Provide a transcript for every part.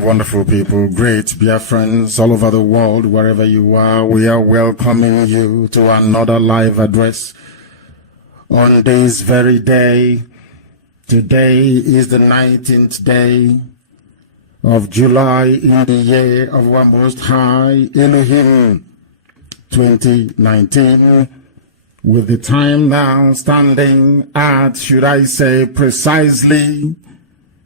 Wonderful people, great Biafrans all over the world, wherever you are, we are welcoming you to another live address on this very day. Today is the 19th day of July in the year of our Most High Elohim 2019, with the time now standing at, should I say, precisely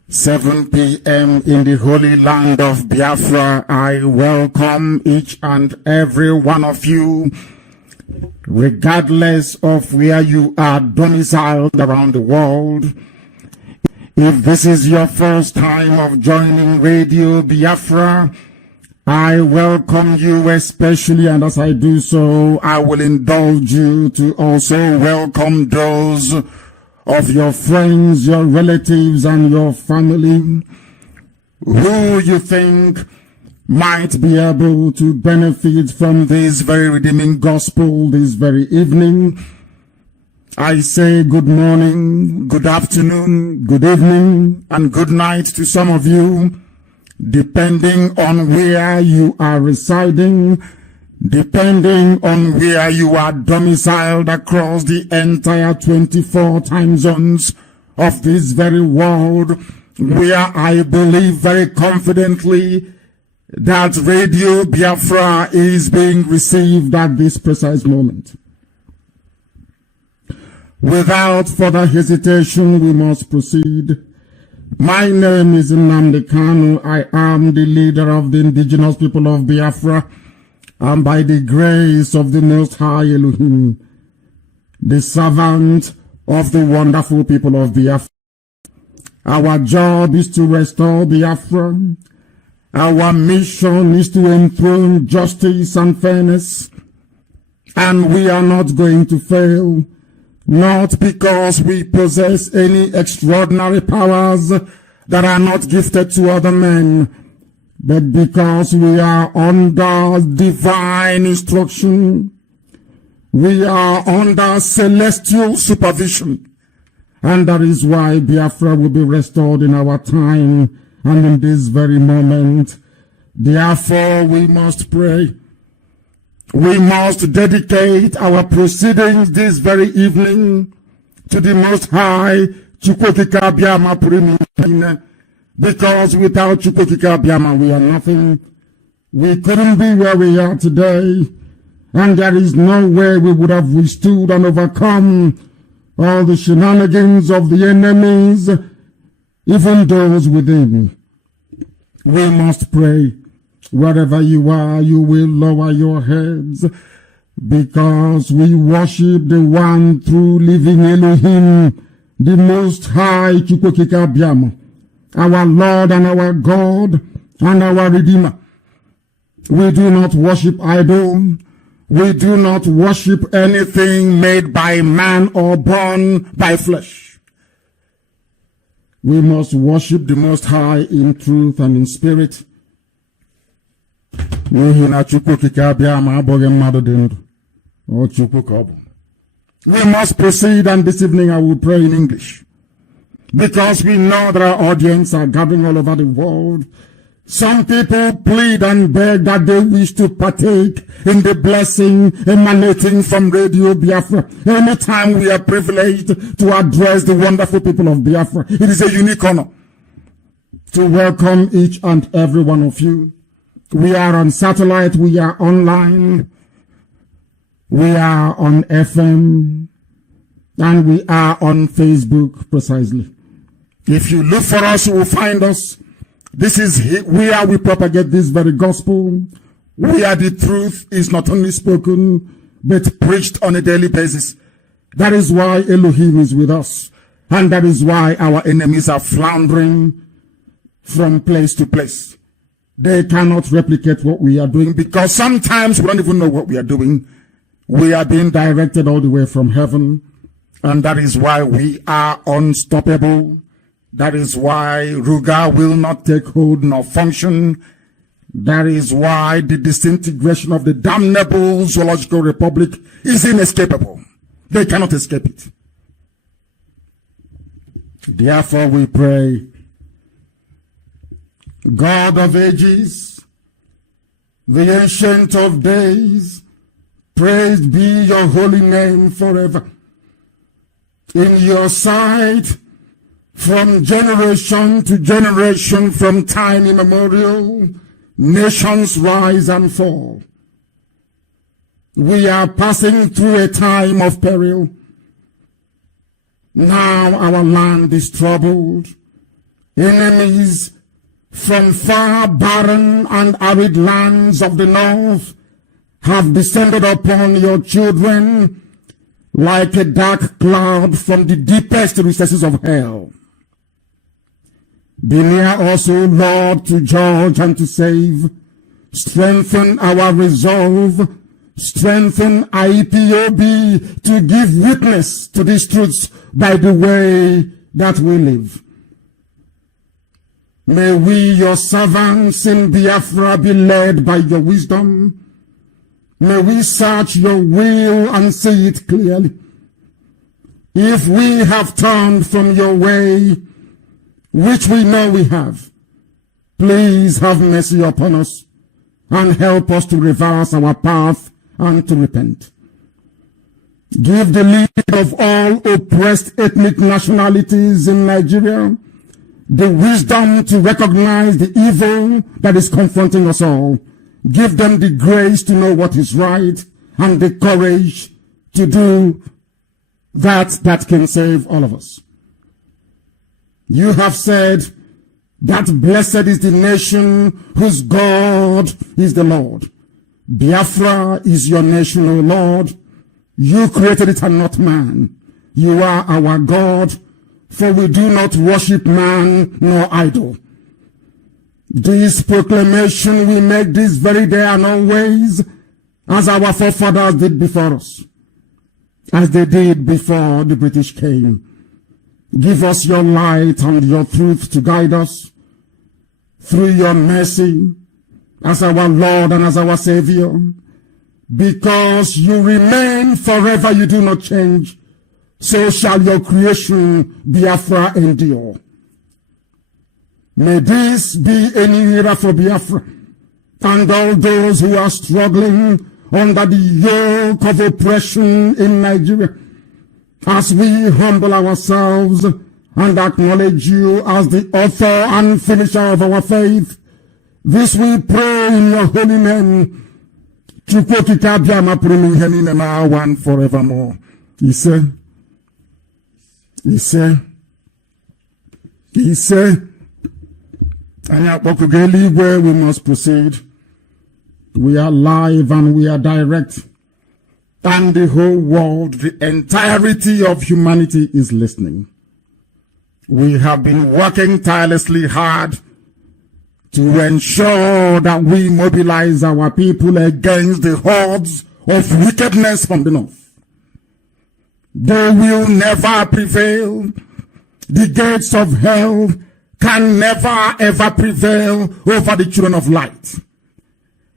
7 p.m. in the holy land of Biafra. I welcome each and every one of you, regardless of where you are domiciled around the world. If this is your first time of joining Radio Biafra, I welcome you especially, and as I do so, I will indulge you to also welcome those of your friends, your relatives, and your family who you think might be able to benefit from this very redeeming gospel this very evening. I say good morning, good afternoon, good evening, and good night to some of you, depending on where you are residing, depending on where you are domiciled across the entire 24 time zones of this very world, where I believe very confidently that Radio Biafra is being received at this precise moment. Without further hesitation, we must proceed. My name is Nnamdi Kanu. I am the leader of the indigenous people of Biafra, and by the grace of the Most High Elohim, the servant of the wonderful people of Biafra. Our job is to restore Biafra. Our mission is to enthrone justice and fairness. And we are not going to fail, not because we possess any extraordinary powers that are not gifted to other men, but because we are under divine instruction, we are under celestial supervision, and that is why Biafra will be restored in our time and in this very moment. Therefore, we must pray. We must dedicate our proceedings this very evening to the Most High, Chukwokika Biama Purimine. Because without Chukwokika Biama, we are nothing. We couldn't be where we are today, and there is no way we would have withstood and overcome all the shenanigans of the enemies, even those within. We must pray. Wherever you are, you will lower your heads, because we worship the one true living Elohim, the Most High Chukwokika Biama, our Lord and our God and our Redeemer. We do not worship idol. We do not worship anything made by man or born by flesh. We must worship the Most High in truth and in spirit. We must proceed, and this evening I will pray in English, because we know that our audience are gathering all over the world. Some people plead and beg that they wish to partake in the blessing emanating from Radio Biafra. Anytime we are privileged to address the wonderful people of Biafra, it is a unique honor to welcome each and every one of you. We are on satellite, we are online, we are on FM, and we are on Facebook precisely. If you look for us, you will find us. This is where we propagate this very gospel, where the truth is not only spoken, but preached on a daily basis. That is why Elohim is with us, and that is why our enemies are floundering from place to place. They cannot replicate what we are doing, because sometimes we don't even know what we are doing. We are being directed all the way from heaven, and that is why we are unstoppable. That is why Ruga will not take hold nor function. That is why the disintegration of the damnable zoological republic is inescapable. They cannot escape it. Therefore we pray, God of ages, the Ancient of Days, praised be your holy name forever. In your sight, from generation to generation, from time immemorial, nations rise and fall. We are passing through a time of peril. Now our land is troubled. Enemies from far barren and arid lands of the north have descended upon your children like a dark cloud from the deepest recesses of hell. Be near also, Lord, to judge and to save. Strengthen our resolve. Strengthen IPOB to give witness to these truths by the way that we live. May we, your servants in Biafra, be led by your wisdom. May we search your will and see it clearly. If we have turned from your way, which we know we have, please have mercy upon us and help us to reverse our path and to repent. Give the leader of all oppressed ethnic nationalities in Nigeria the wisdom to recognize the evil that is confronting us all. Give them the grace to know what is right and the courage to do that can save all of us. You have said that blessed is the nation whose God is the Lord. Biafra is your nation, O Lord. You created it and not man. You are our God, for we do not worship man nor idol. This proclamation we make this very day and always, as our forefathers did before us, as they did before the British came. Give us your light and your truth to guide us through your mercy as our Lord and as our Savior. Because you remain forever, you do not change, so shall your creation, Biafra, endure. May this be a new era for Biafra and all those who are struggling under the yoke of oppression in Nigeria. As we humble ourselves and acknowledge you as the author and finisher of our faith, this we pray in your holy name. One forevermore. He said, where we must proceed. We are live and we are direct. And the whole world, the entirety of humanity is listening. We have been working tirelessly hard to ensure that we mobilize our people against the hordes of wickedness from the north. They will never prevail. The gates of hell can never ever prevail over the children of light.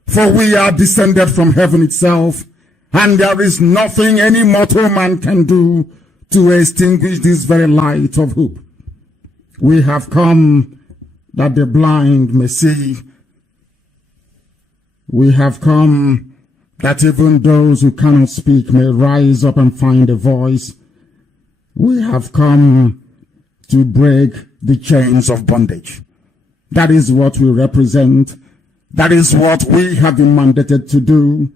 For we are descended from heaven itself, and there is nothing any mortal man can do to extinguish this very light of hope. We have come that the blind may see. We have come that even those who cannot speak may rise up and find a voice. We have come to break the chains of bondage. That is what we represent. That is what we have been mandated to do.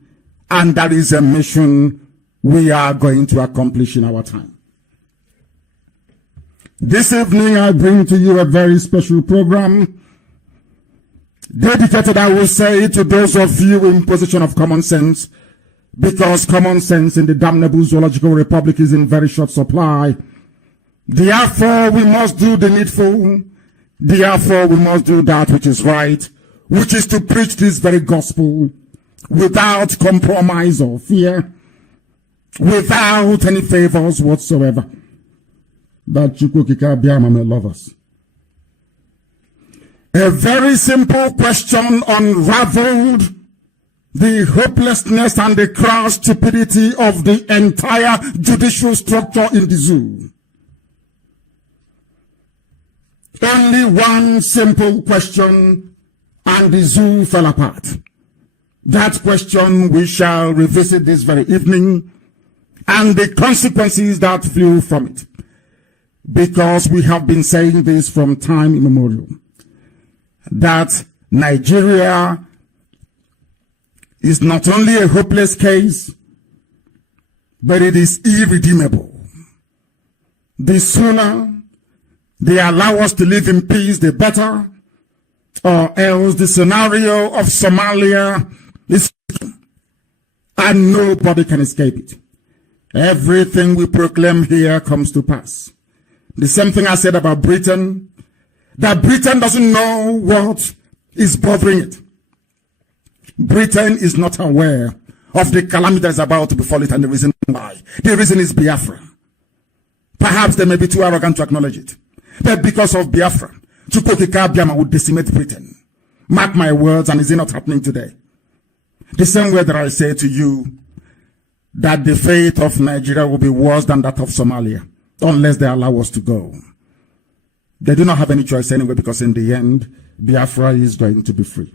And that is a mission we are going to accomplish in our time. This evening I bring to you a very special program dedicated, I will say, to those of you in possession of common sense, because common sense in the damnable zoological republic is in very short supply. Therefore, we must do the needful. Therefore, we must do that which is right, which is to preach this very gospel without compromise or fear, without any favors whatsoever. That Chukwukika Biama may love us. A very simple question unraveled the hopelessness and the crass stupidity of the entire judicial structure in the zoo. only one simple question, and the zoo fell apart. That question we shall revisit this very evening, and the consequences that flew from it. Because we have been saying this from time immemorial, that Nigeria is not only a hopeless case, but it is irredeemable. The sooner they allow us to live in peace, the better, or else the scenario of Somalia is, and nobody can escape it. Everything we proclaim here comes to pass. The same thing I said about Britain, that Britain doesn't know what is bothering it. Britain is not aware of the calamity that is about to befall it, and the reason why. The reason is Biafra. Perhaps they may be too arrogant to acknowledge it. But because of Biafra, Chukwokika Biama would decimate Britain. Mark my words, and is it not happening today? The same way that I say to you that the fate of Nigeria will be worse than that of Somalia, unless they allow us to go. They do not have any choice anyway, because in the end, Biafra is going to be free.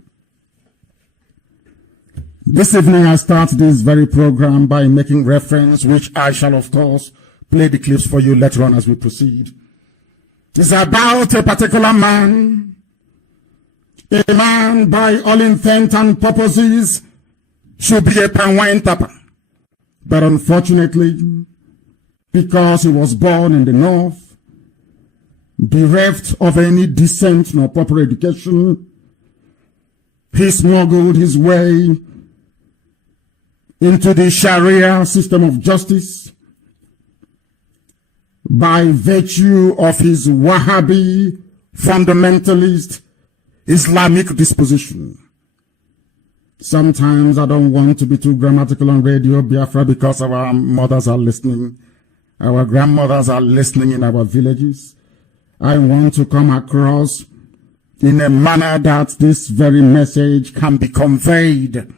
This evening, I start this very program by making reference, which I shall, of course, play the clips for you later on as we proceed. It's about a particular man, a man by all intent and purposes should be a Panwine Tapa. But unfortunately, because he was born in the north, bereft of any decent nor proper education, he smuggled his way into the Sharia system of justice by virtue of his Wahhabi fundamentalist Islamic disposition. Sometimes I don't want to be too grammatical on radio, Biafra, because our mothers are listening. Our grandmothers are listening in our villages. I want to come across in a manner that this very message can be conveyed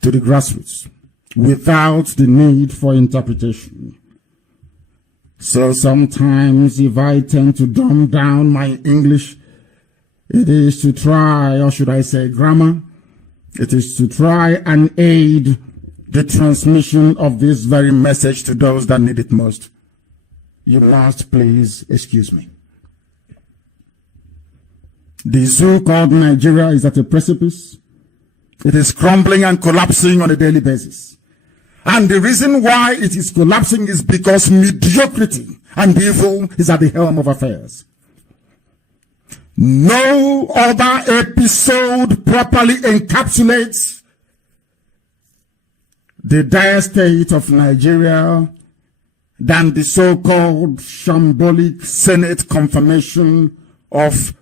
to the grassroots without the need for interpretation. So sometimes if I tend to dumb down my English, it is to try, or should I say grammar, it is to try and aid the transmission of this very message to those that need it most. You must please excuse me. The zoo called Nigeria is at a precipice. It is crumbling and collapsing on a daily basis. And the reason why it is collapsing is because mediocrity and evil is at the helm of affairs. No other episode properly encapsulates the dire state of Nigeria than the so-called shambolic Senate confirmation of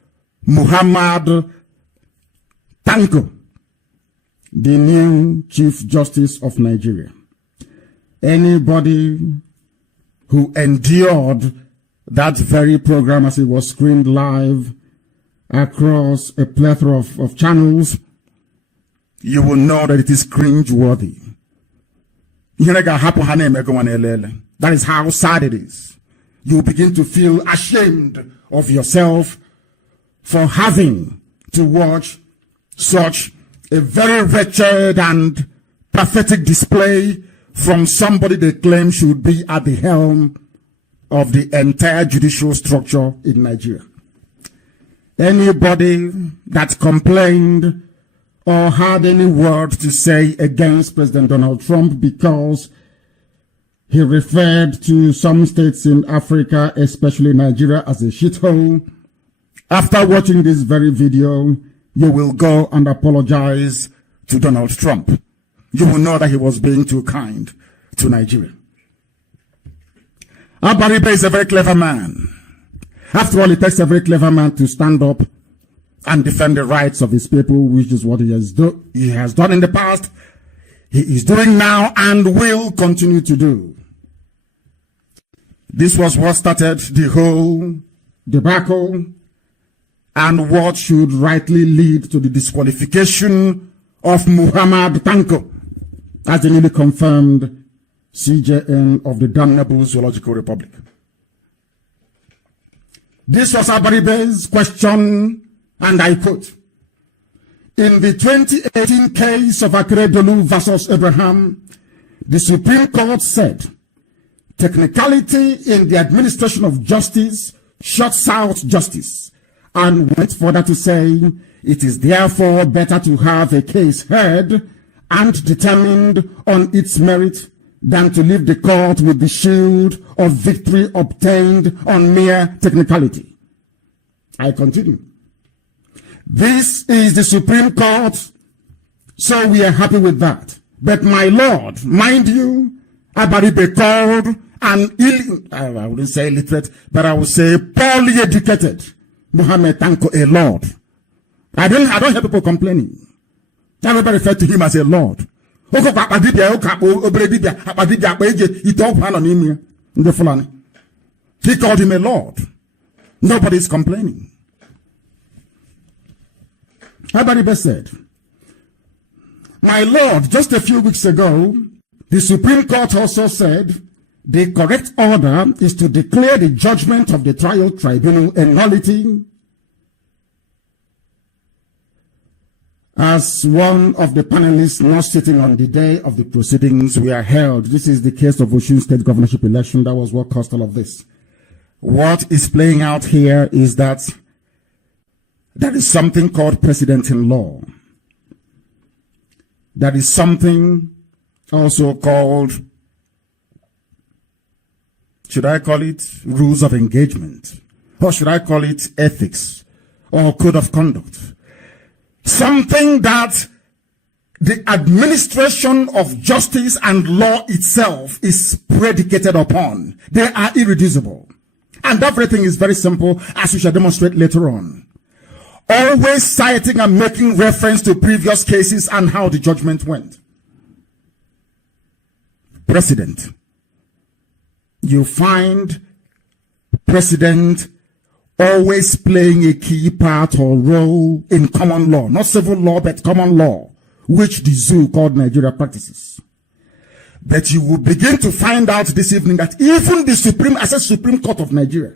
Muhammad Tanko, the new Chief Justice of Nigeria. Anybody who endured that very program as it was screened live across a plethora of channels, you will know that it is cringe-worthy. That is how sad it is. You begin to feel ashamed of yourself for having to watch such a very wretched and pathetic display from somebody they claim should be at the helm of the entire judicial structure in Nigeria. Anybody that complained or had any word to say against President Donald Trump because he referred to some states in Africa, especially Nigeria, as a shithole, after watching this very video, you will go and apologize to Donald Trump. You will know that he was being too kind to Nigeria. Abaribe is a very clever man. After all, it takes a very clever man to stand up and defend the rights of his people, which is what he has done in the past, he is doing now, and will continue to do. This was what started the whole debacle, and what should rightly lead to the disqualification of Muhammad Tanko as the newly confirmed CJN of the damnable Zoological Republic. This was Abaribe's question, and I quote, "In the 2018 case of Akeredolu versus Abraham, the Supreme Court said, technicality in the administration of justice shuts out justice, and went further to say, it is therefore better to have a case heard and determined on its merit than to leave the court with the shield of victory obtained on mere technicality." I continue. "This is the Supreme Court, so we are happy with that. But my Lord, mind you, Abaribe called I wouldn't say illiterate, but I would say poorly educated Mohammed Tanko a Lord. I don't hear people complaining. Everybody referred to him as a Lord. He called him a Lord. Nobody's complaining. Everybody said, my Lord, just a few weeks ago, the Supreme Court also said the correct order is to declare the judgment of the trial tribunal a nullity. As one of the panelists not sitting on the day of the proceedings were held, this is the case of Osun State governorship election. That was what caused all of this. What is playing out here is that there is something called precedent-in-law. There is something also called, should I call it rules of engagement? Or should I call it ethics or code of conduct? Something that the administration of justice and law itself is predicated upon. They are irreducible. And everything is very simple, as we shall demonstrate later on. Always citing and making reference to previous cases and how the judgment went. Precedent. You find precedent always playing a key part or role in common law, not civil law, but common law, which the zoo called Nigeria practices. But you will begin to find out this evening that even the Supreme Court of Nigeria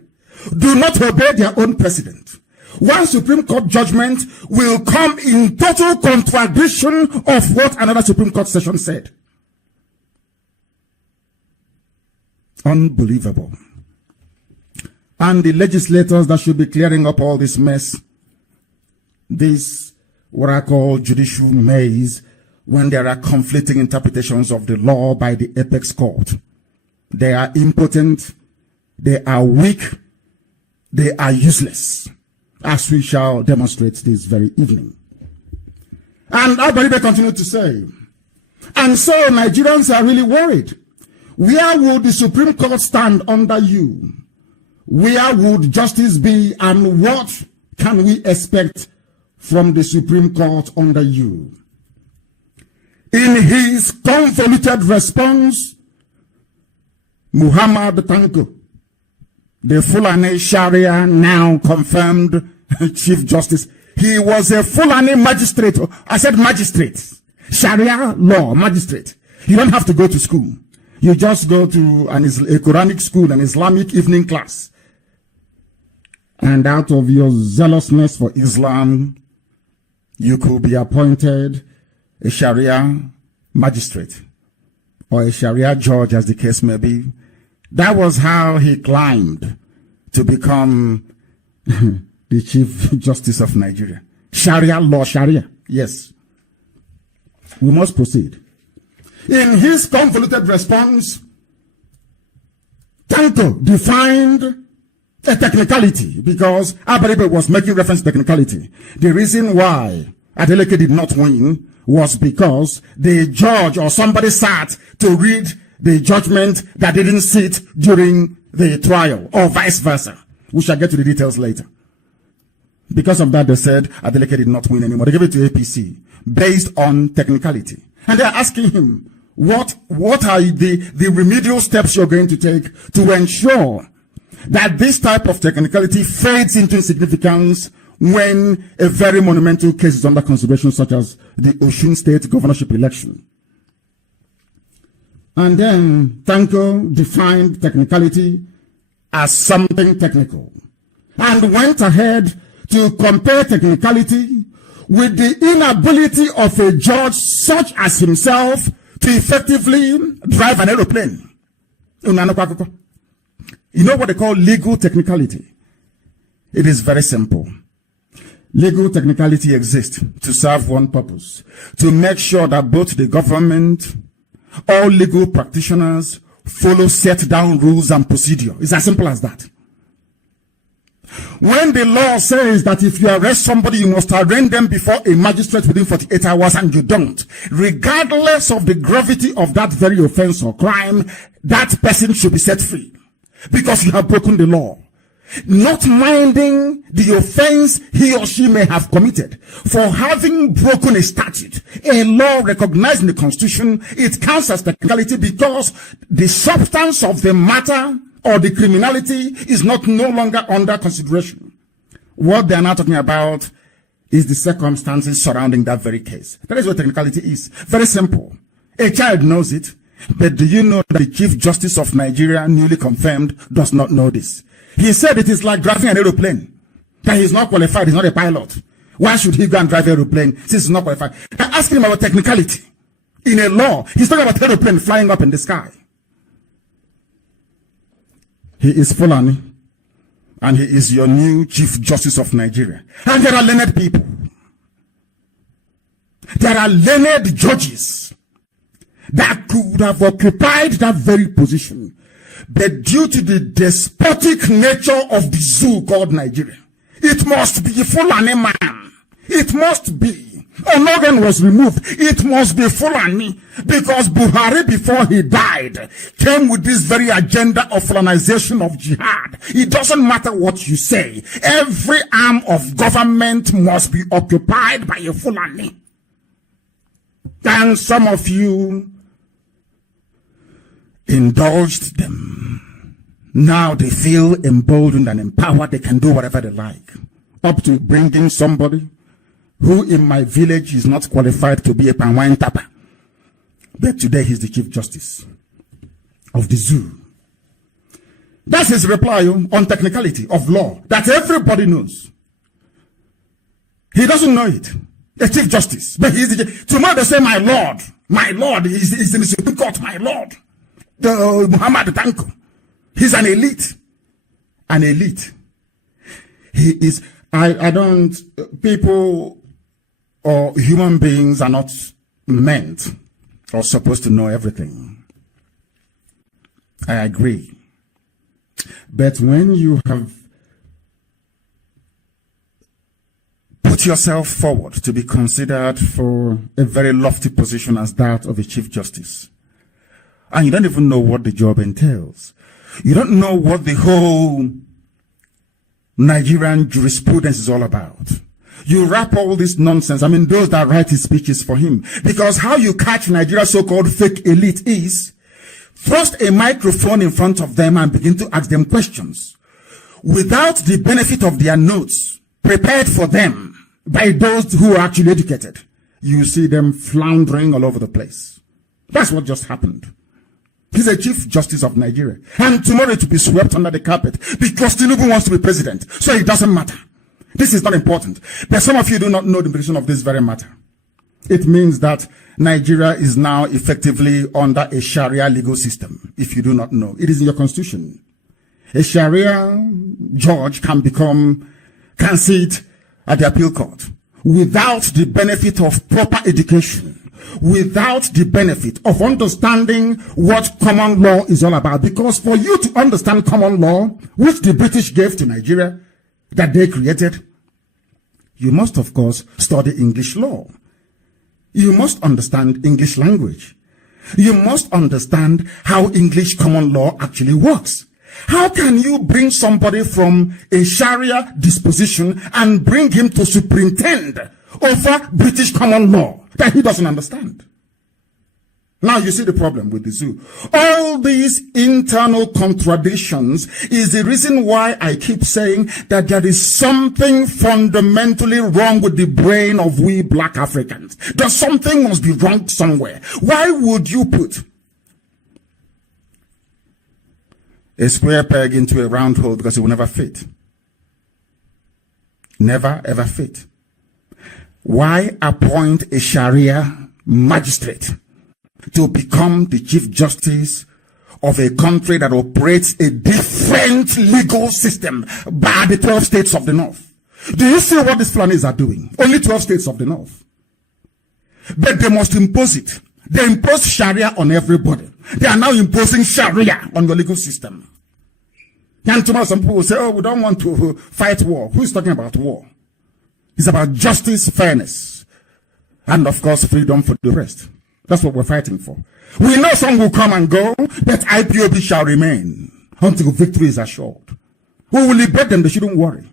do not obey their own precedent. One Supreme Court judgment will come in total contradiction of what another Supreme Court session said. Unbelievable. And the legislators that should be clearing up all this mess, this what I call judicial maze, when there are conflicting interpretations of the law by the apex court. They are impotent, they are weak, they are useless, as we shall demonstrate this very evening. And I believe they continue to say, and so Nigerians are really worried. Where would the Supreme Court stand under you? Where would justice be, and what can we expect from the Supreme Court under you? In his convoluted response, Muhammad Tanko, the Fulani Sharia now confirmed Chief Justice, he was a Fulani magistrate. I said magistrate. Sharia law magistrate. You don't have to go to school. You just go to a Quranic school, an Islamic evening class. And out of your zealousness for Islam, you could be appointed a Sharia magistrate or a Sharia judge, as the case may be. That was how he climbed to become the Chief Justice of Nigeria. Sharia law, Sharia. Yes. We must proceed. In his convoluted response, Tanko defined a technicality, because Abaribe was making reference to technicality. The reason why Adeleke did not win was because the judge or somebody sat to read the judgment that didn't sit during the trial, or vice versa. We shall get to the details later. Because of that, they said Adeleke did not win anymore. They gave it to APC based on technicality. And they're asking him, what are the remedial steps you're going to take to ensure that this type of technicality fades into insignificance when a very monumental case is under consideration, such as the Osun State governorship election? And then Tanko defined technicality as something technical. and went ahead to compare technicality with the inability of a judge such as himself to effectively drive an aeroplane. You know what they call legal technicality? It is very simple. Legal technicality exists to serve one purpose: to make sure that both the government, all legal practitioners, follow set down rules and procedure. It's as simple as that. When the law says that if you arrest somebody, you must arraign them before a magistrate within 48 hours, and you don't, regardless of the gravity of that very offense or crime, that person should be set free because you have broken the law, not minding the offense he or she may have committed. For having broken a statute, a law recognized in the Constitution, it counts as technicality because the substance of the matter or the criminality is no longer under consideration. What they are now talking about is the circumstances surrounding that very case. That is what technicality is. Very simple. A child knows it, but do you know that the Chief Justice of Nigeria, newly confirmed, does not know this? He said it is like driving an aeroplane, that he is not qualified, he's not a pilot. Why should he go and drive an aeroplane since he's not qualified? I'm asking him about technicality. In a law, he's talking about aeroplane flying up in the sky. He is Fulani, and he is your new Chief Justice of Nigeria. And there are learned people. There are learned judges that could have occupied that very position, but due to the despotic nature of the zoo called Nigeria, it must be Fulani man. It must be. Onogan was removed. It must be Fulani, because Buhari, before he died, came with this very agenda of Fulanization of jihad. It doesn't matter what you say. Every arm of government must be occupied by a Fulani. And some of you indulged them. Now they feel emboldened and empowered. They can do whatever they like, up to bringing somebody who in my village is not qualified to be a Panwine Tapa. But today he's the Chief Justice of the zoo. That's his reply on technicality of law that everybody knows. He doesn't know it. A Chief Justice. But he's the, tomorrow they say, my Lord, he's in the Supreme Court, my Lord. The Muhammad Tanko. He's an elite. An elite. He is, I don't, people or human beings are not meant or supposed to know everything. I agree. But when you have put yourself forward to be considered for a very lofty position as that of a Chief Justice, and you don't even know what the job entails, you don't know what the whole Nigerian jurisprudence is all about, you wrap all this nonsense. I mean, those that write his speeches for him. Because how you catch Nigeria's so-called fake elite is thrust a microphone in front of them and begin to ask them questions without the benefit of their notes prepared for them by those who are actually educated. You see them floundering all over the place. That's what just happened. He's a Chief Justice of Nigeria. And tomorrow to be swept under the carpet because Tinubu wants to be president. So it doesn't matter. This is not important. But some of you do not know the implication of this very matter. It means that Nigeria is now effectively under a Sharia legal system. If you do not know, it is in your constitution. A Sharia judge can sit at the appeal court without the benefit of proper education, without the benefit of understanding what common law is all about. Because for you to understand common law, which the British gave to Nigeria, that they created, you must of course study English law. You must understand English language. You must understand how English common law actually works. How can you bring somebody from a Sharia disposition and bring him to superintend over British common law that he doesn't understand? Now you see the problem with the zoo. All these internal contradictions is the reason why I keep saying that there is something fundamentally wrong with the brain of we black Africans. There's something must be wrong somewhere. Why would you put a square peg into a round hole because it will never fit? Never ever fit. Why appoint a Sharia magistrate to become the Chief Justice of a country that operates a different legal system by the 12 states of the North? Do you see what these Fulanis are doing? Only 12 states of the North. But they must impose it. They impose Sharia on everybody. They are now imposing Sharia on the legal system. And tomorrow some people will say, oh, we don't want to fight war. Who is talking about war? It's about justice, fairness, and of course freedom for the rest. That's what we're fighting for. We know some will come and go, but IPOB shall remain until victory is assured. We will liberate them, they shouldn't worry.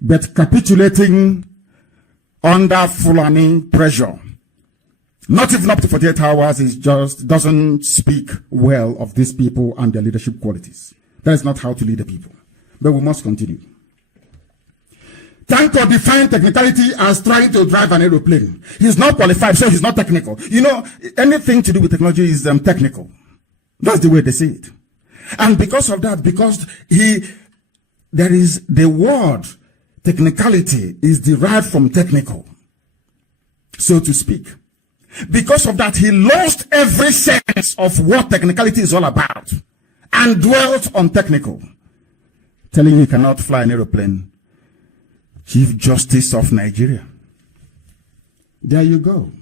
But capitulating under Fulani pressure, not even up to 48 hours, is just doesn't speak well of these people and their leadership qualities. That is not how to lead the people. But we must continue. Tanko defined technicality as trying to drive an aeroplane. He's not qualified, so he's not technical. You know, anything to do with technology is technical. That's the way they say it. And because of that, because there is the word technicality is derived from technical, so to speak. Because of that, he lost every sense of what technicality is all about and dwelt on technical, telling you cannot fly an aeroplane. Chief Justice of Nigeria. There you go.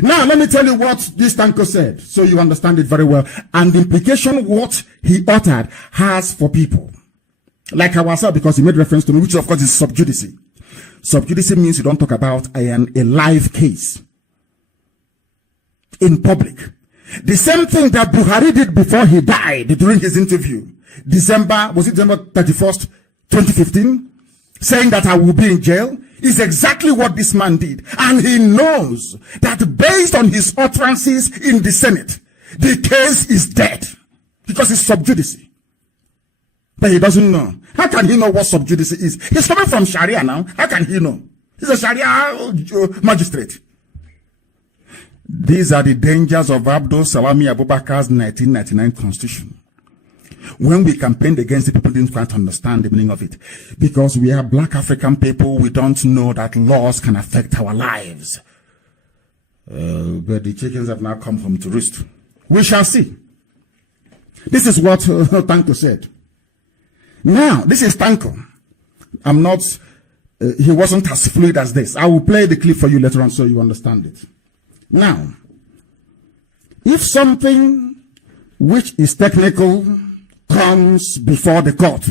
Now, let me tell you what this Tanko said, so you understand it very well, and the implication what he uttered has for people. Like ourselves, because he made reference to me, which of course is sub judice. Sub judice means you don't talk about a live case in public. The same thing that Buhari did before he died during his interview. December 31st, 2015? Saying that I will be in jail is exactly what this man did. And he knows that based on his utterances in the Senate, the case is dead because it's sub judice. But he doesn't know. How can he know what sub judice is? He's coming from Sharia now. How can he know? He's a Sharia magistrate. These are the dangers of Abdul Salami Abubakar's 1999 constitution. When we campaigned against it, people didn't quite understand the meaning of it. Because we are black African people, we don't know that laws can affect our lives. But the chickens have now come home to roost. We shall see. This is what Tanko said. Now, this is Tanko. I'm not, he wasn't as fluid as this. I will play the clip for you later on so you understand it. Now, if something which is technical comes before the court,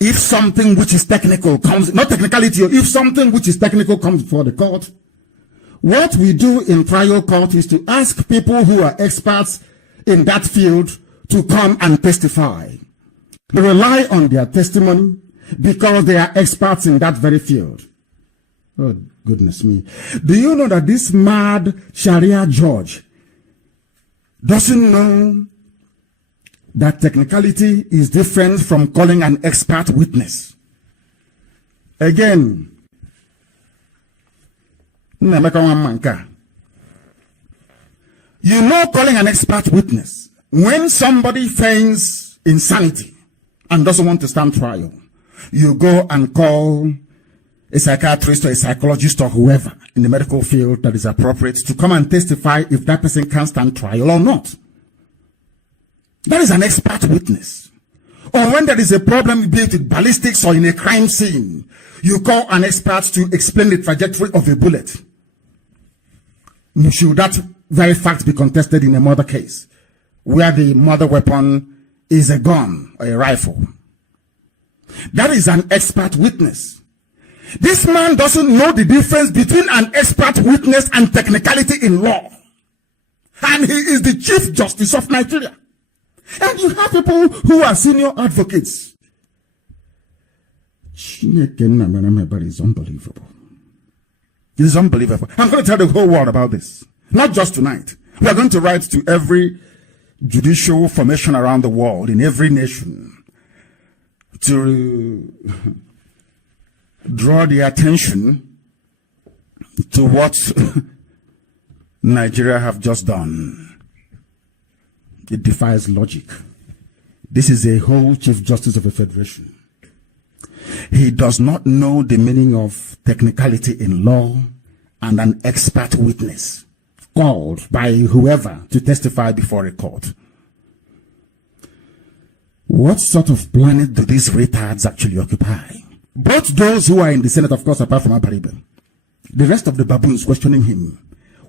if something which is technical comes, not technicality, if something which is technical comes before the court, what we do in trial court is to ask people who are experts in that field to come and testify. They rely on their testimony because they are experts in that very field. Oh, goodness me. Do you know that this mad Sharia judge doesn't know that technicality is different from calling an expert witness? Again, you know, calling an expert witness, when somebody feigns insanity and doesn't want to stand trial, you go and call a psychiatrist or a psychologist or whoever in the medical field that is appropriate to come and testify if that person can stand trial or not. That is an expert witness. Or when there is a problem, be it with ballistics or in a crime scene, you call an expert to explain the trajectory of a bullet. Should that very fact be contested in a murder case, where the murder weapon is a gun or a rifle? That is an expert witness. This man doesn't know the difference between an expert witness and technicality in law. And he is the Chief Justice of Nigeria. And you have people who are senior advocates. It's unbelievable. It is unbelievable. I'm going to tell the whole world about this. Not just tonight. We are going to write to every judicial formation around the world, in every nation, to draw the attention to what Nigeria have just done. It defies logic. This is a whole Chief Justice of a federation. He does not know the meaning of technicality in law and an expert witness called by whoever to testify before a court. What sort of planet do these retards actually occupy? Both those who are in the Senate, of course, apart from Abaribe. The rest of the baboons questioning him.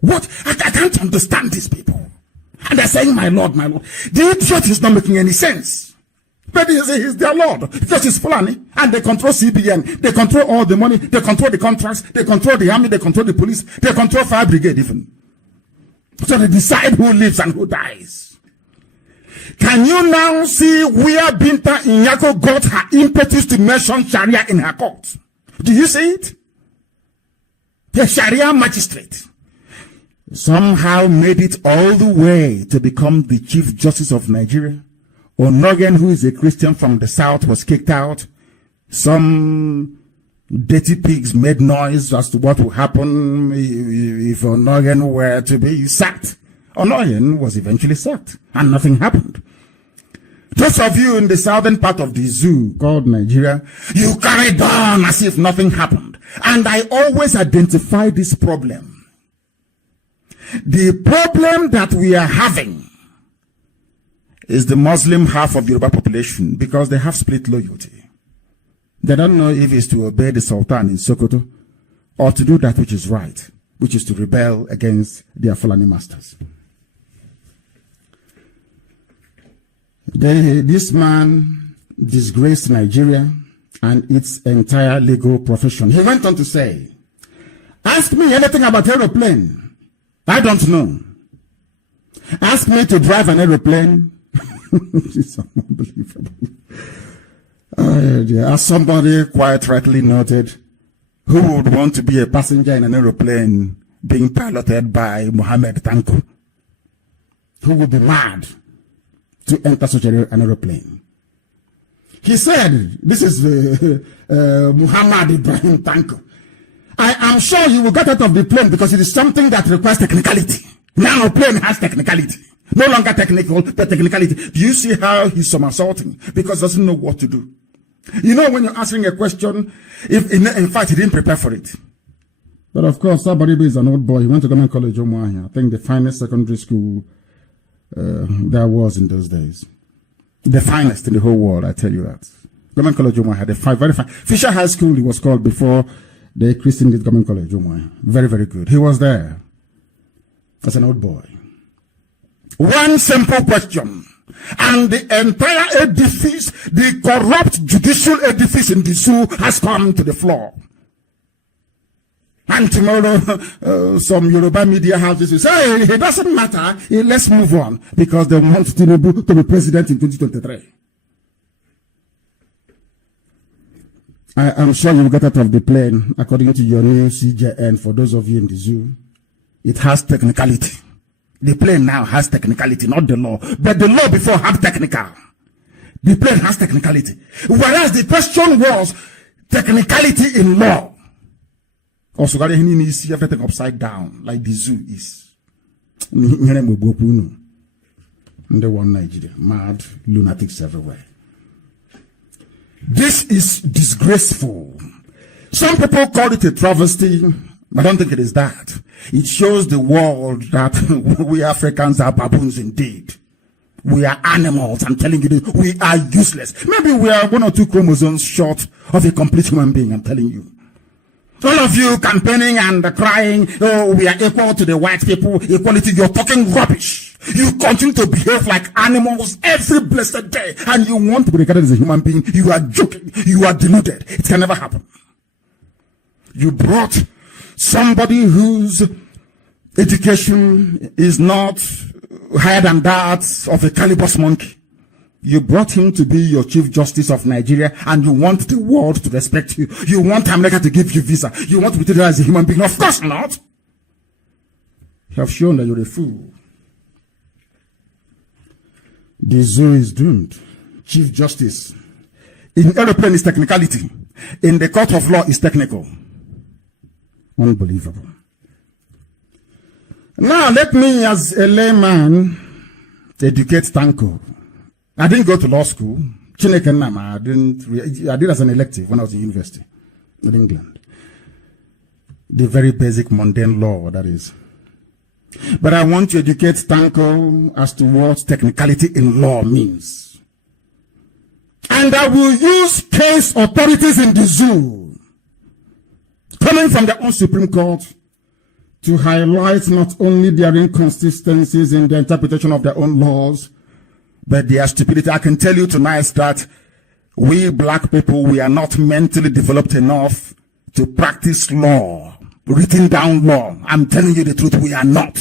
What? I can't understand these people. And they're saying, my Lord, my Lord. The idiot is not making any sense. But he's their Lord. Because he's Fulani. And they control CBN. They control all the money. They control the contracts. They control the army. They control the police. They control fire brigade even. So they decide who lives and who dies. Can you now see where Binta Inyako got her impetus to mention Sharia in her court? Do you see it? The Sharia magistrate somehow made it all the way to become the Chief Justice of Nigeria. Onogen, who is a Christian from the south, was kicked out. Some dirty pigs made noise as to what would happen if Onogen were to be sacked. Onogen was eventually sacked, and nothing happened. Those of you in the southern part of the zoo called Nigeria, you carried on as if nothing happened. And I always identify this problem. The problem that we are having is the Muslim half of the Yoruba population, because they have split loyalty. They don't know if it's to obey the Sultan in Sokoto or to do that which is right, which is to rebel against their Fulani masters. This man disgraced Nigeria and its entire legal profession. He went on to say, ask me anything about aeroplane. I don't know. Ask me to drive an aeroplane. It's unbelievable. Oh, dear. As somebody quite rightly noted, who would want to be a passenger in an aeroplane being piloted by Mohammed Tanko? Who would be mad to enter such an aeroplane? He said, this is Muhammad Ibrahim Tanko. I am sure you will get out of the plane because it is something that requires technicality. Now a plane has technicality. No longer technical, but technicality. Do you see how he's somersaulting? Because he doesn't know what to do. You know, when you're answering a question, if in fact he didn't prepare for it. But of course, Sabaribe is an old boy. He went to government college, Omuahia. I think the finest secondary school there was in those days. The finest in the whole world, I tell you that. Government college, Omuahia had a very fine. Fisher High School, it was called before they christened it government college, Omuahia. Very, very good. He was there as an old boy. One simple question, and the entire edifice, the corrupt judicial edifice in the zoo has come to the floor. And tomorrow, some Yoruba media houses will say, hey, it doesn't matter, let's move on, because they want Tinubu to be president in 2023. I am sure you will get out of the plane, according to your new CJN, for those of you in the zoo. It has technicality. The plane now has technicality, not the law. But the law before had technical. The plane has technicality. Whereas the question was technicality in law. Also, you see everything upside down, like the zoo is. And they want Nigeria. Mad lunatics everywhere. This is disgraceful. Some people call it a travesty. I don't think it is that. It shows the world that we Africans are baboons indeed. We are animals. I'm telling you, we are useless. Maybe we are 1 or 2 chromosomes short of a complete human being, I'm telling you. All of you campaigning and crying, oh, we are equal to the white people, equality, you're talking rubbish. You continue to behave like animals every blessed day, and you want to be regarded as a human being. You are joking. You are deluded. It can never happen. You brought somebody whose education is not higher than that of a Calibos monkey. You brought him to be your Chief Justice of Nigeria, and you want the world to respect you. You want America to give you visa. You want to be treated as a human being. Of course not. You have shown that you're a fool. The zoo is doomed. Chief Justice. In aeroplane is technicality. In the court of law is technical. Unbelievable. Now let me, as a layman, educate Tanko. I didn't go to law school. I did as an elective when I was in university in England. The very basic mundane law, that is. But I want to educate Tanko as to what technicality in law means. And I will use case authorities in the zoo, coming from their own Supreme Court, to highlight not only their inconsistencies in the interpretation of their own laws, but their stupidity. I can tell you tonight that we black people, we are not mentally developed enough to practice law, written down law. I'm telling you the truth, we are not.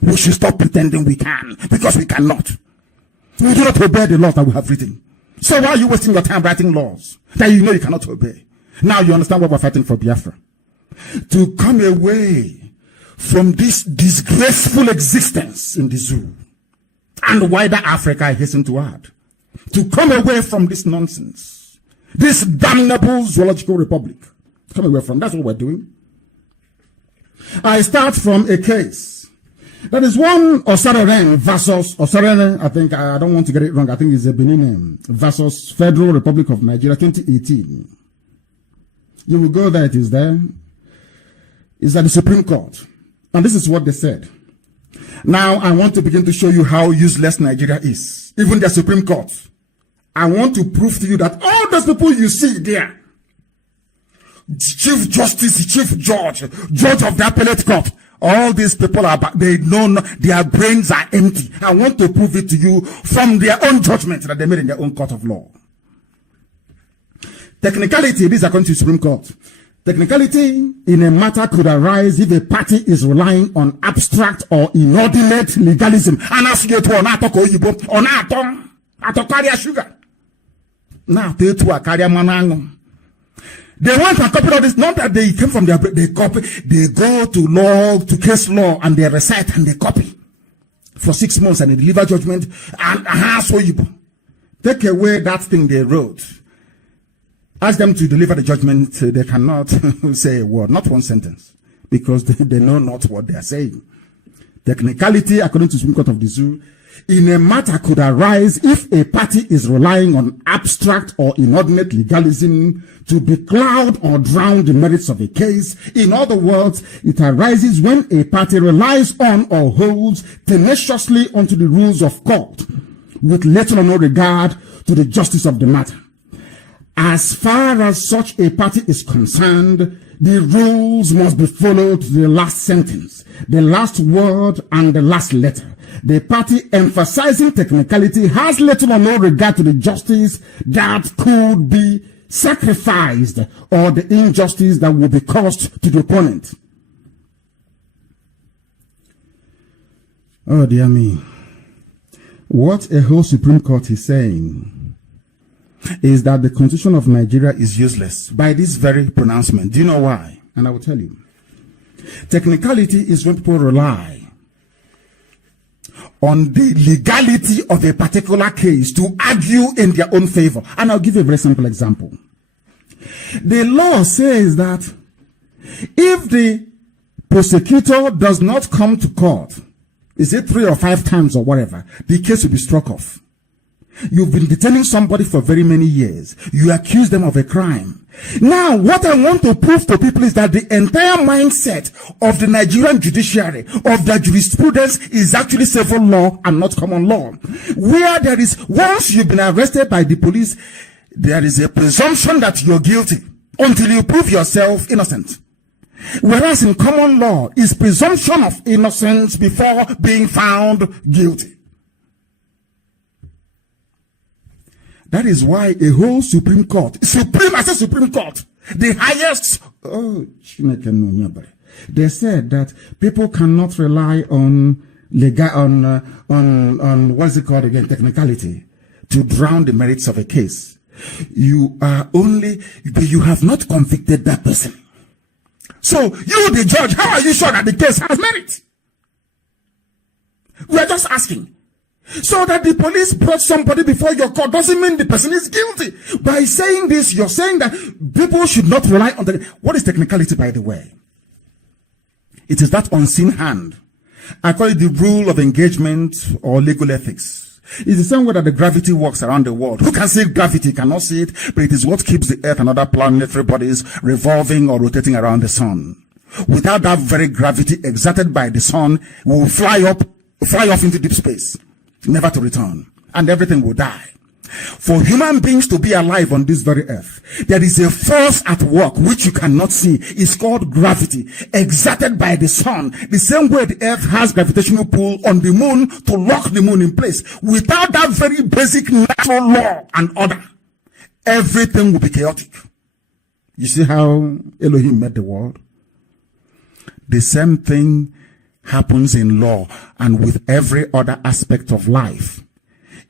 We should stop pretending we can, because we cannot. We do not obey the laws that we have written. So why are you wasting your time writing laws that you know you cannot obey? Now you understand what we're fighting for, Biafra. To come away from this disgraceful existence in the zoo, and wider Africa, I hasten to add. To come away from this nonsense, this damnable zoological republic. Come away from, that's what we're doing. I start from a case. That is one Osareren versus Osareren, I think, I don't want to get it wrong, I think it's a Benin versus Federal Republic of Nigeria, 2018. You will go there, it is there. It's at the Supreme Court. And this is what they said. Now, I want to begin to show you how useless Nigeria is. Even the Supreme Court. I want to prove to you that all those people you see there, Chief Justice, Chief Judge, Judge of the Appellate Court, all these people are, they know their brains are empty. I want to prove it to you from their own judgment that they made in their own court of law. Technicality, these are according to the Supreme Court. Technicality in a matter could arise if a party is relying on abstract or inordinate legalism. And as you to on sugar. Now they to a carry manango. They want to copy all this, not that they came from their brain, they copy, they go to law, to case law, and they recite and they copy for 6 months and they deliver judgment, and so you take away that thing they wrote. Ask them to deliver the judgment, they cannot say a word, not one sentence, because they know not what they are saying. Technicality, according to the Supreme Court of the Zoo, in a matter could arise if a party is relying on abstract or inordinate legalism to becloud or drown the merits of a case. In other words, it arises when a party relies on or holds tenaciously onto the rules of court with little or no regard to the justice of the matter. As far as such a party is concerned, the rules must be followed to the last sentence, the last word, and the last letter. The party emphasizing technicality has little or no regard to the justice that could be sacrificed or the injustice that will be caused to the opponent. Oh dear me. What a whole Supreme Court is saying is that the Constitution of Nigeria is useless by this very pronouncement. Do you know why? And I will tell you. Technicality is when people rely on the legality of a particular case to argue in their own favor. And I'll give you a very simple example. The law says that if the prosecutor does not come to court, is it 3 or 5 times or whatever, the case will be struck off. You've been detaining somebody for very many years. You accuse them of a crime. Now, what I want to prove to people is that the entire mindset of the Nigerian judiciary, of the jurisprudence, is actually civil law and not common law. Where there is, once you've been arrested by the police, there is a presumption that you're guilty until you prove yourself innocent. Whereas in common law, is presumption of innocence before being found guilty. That is why a whole Supreme Court, I said Supreme Court, the highest, they said that people cannot rely on what's it called again, technicality, to drown the merits of a case. You have not convicted that person. So you, the judge, how are you sure that the case has merit? We are just asking. So that the police brought somebody before your court doesn't mean the person is guilty. By saying this, you're saying that people should not rely on what is technicality, by the way? It is that unseen hand. I call it the rule of engagement or legal ethics. It's the same way that the gravity works around the world. Who can see gravity? Cannot see it, but it is what keeps the earth and other planetary bodies revolving or rotating around the sun. Without that very gravity exerted by the sun, we will fly off into deep space, never to return, and everything will die. For human beings to be alive on this very earth, there is a force at work which you cannot see. It's called gravity, exerted by the sun. The same way the earth has gravitational pull on the moon to lock the moon in place. Without that very basic natural law and order, everything will be chaotic. You see how Elohim made the world? The same thing happens in law and with every other aspect of life.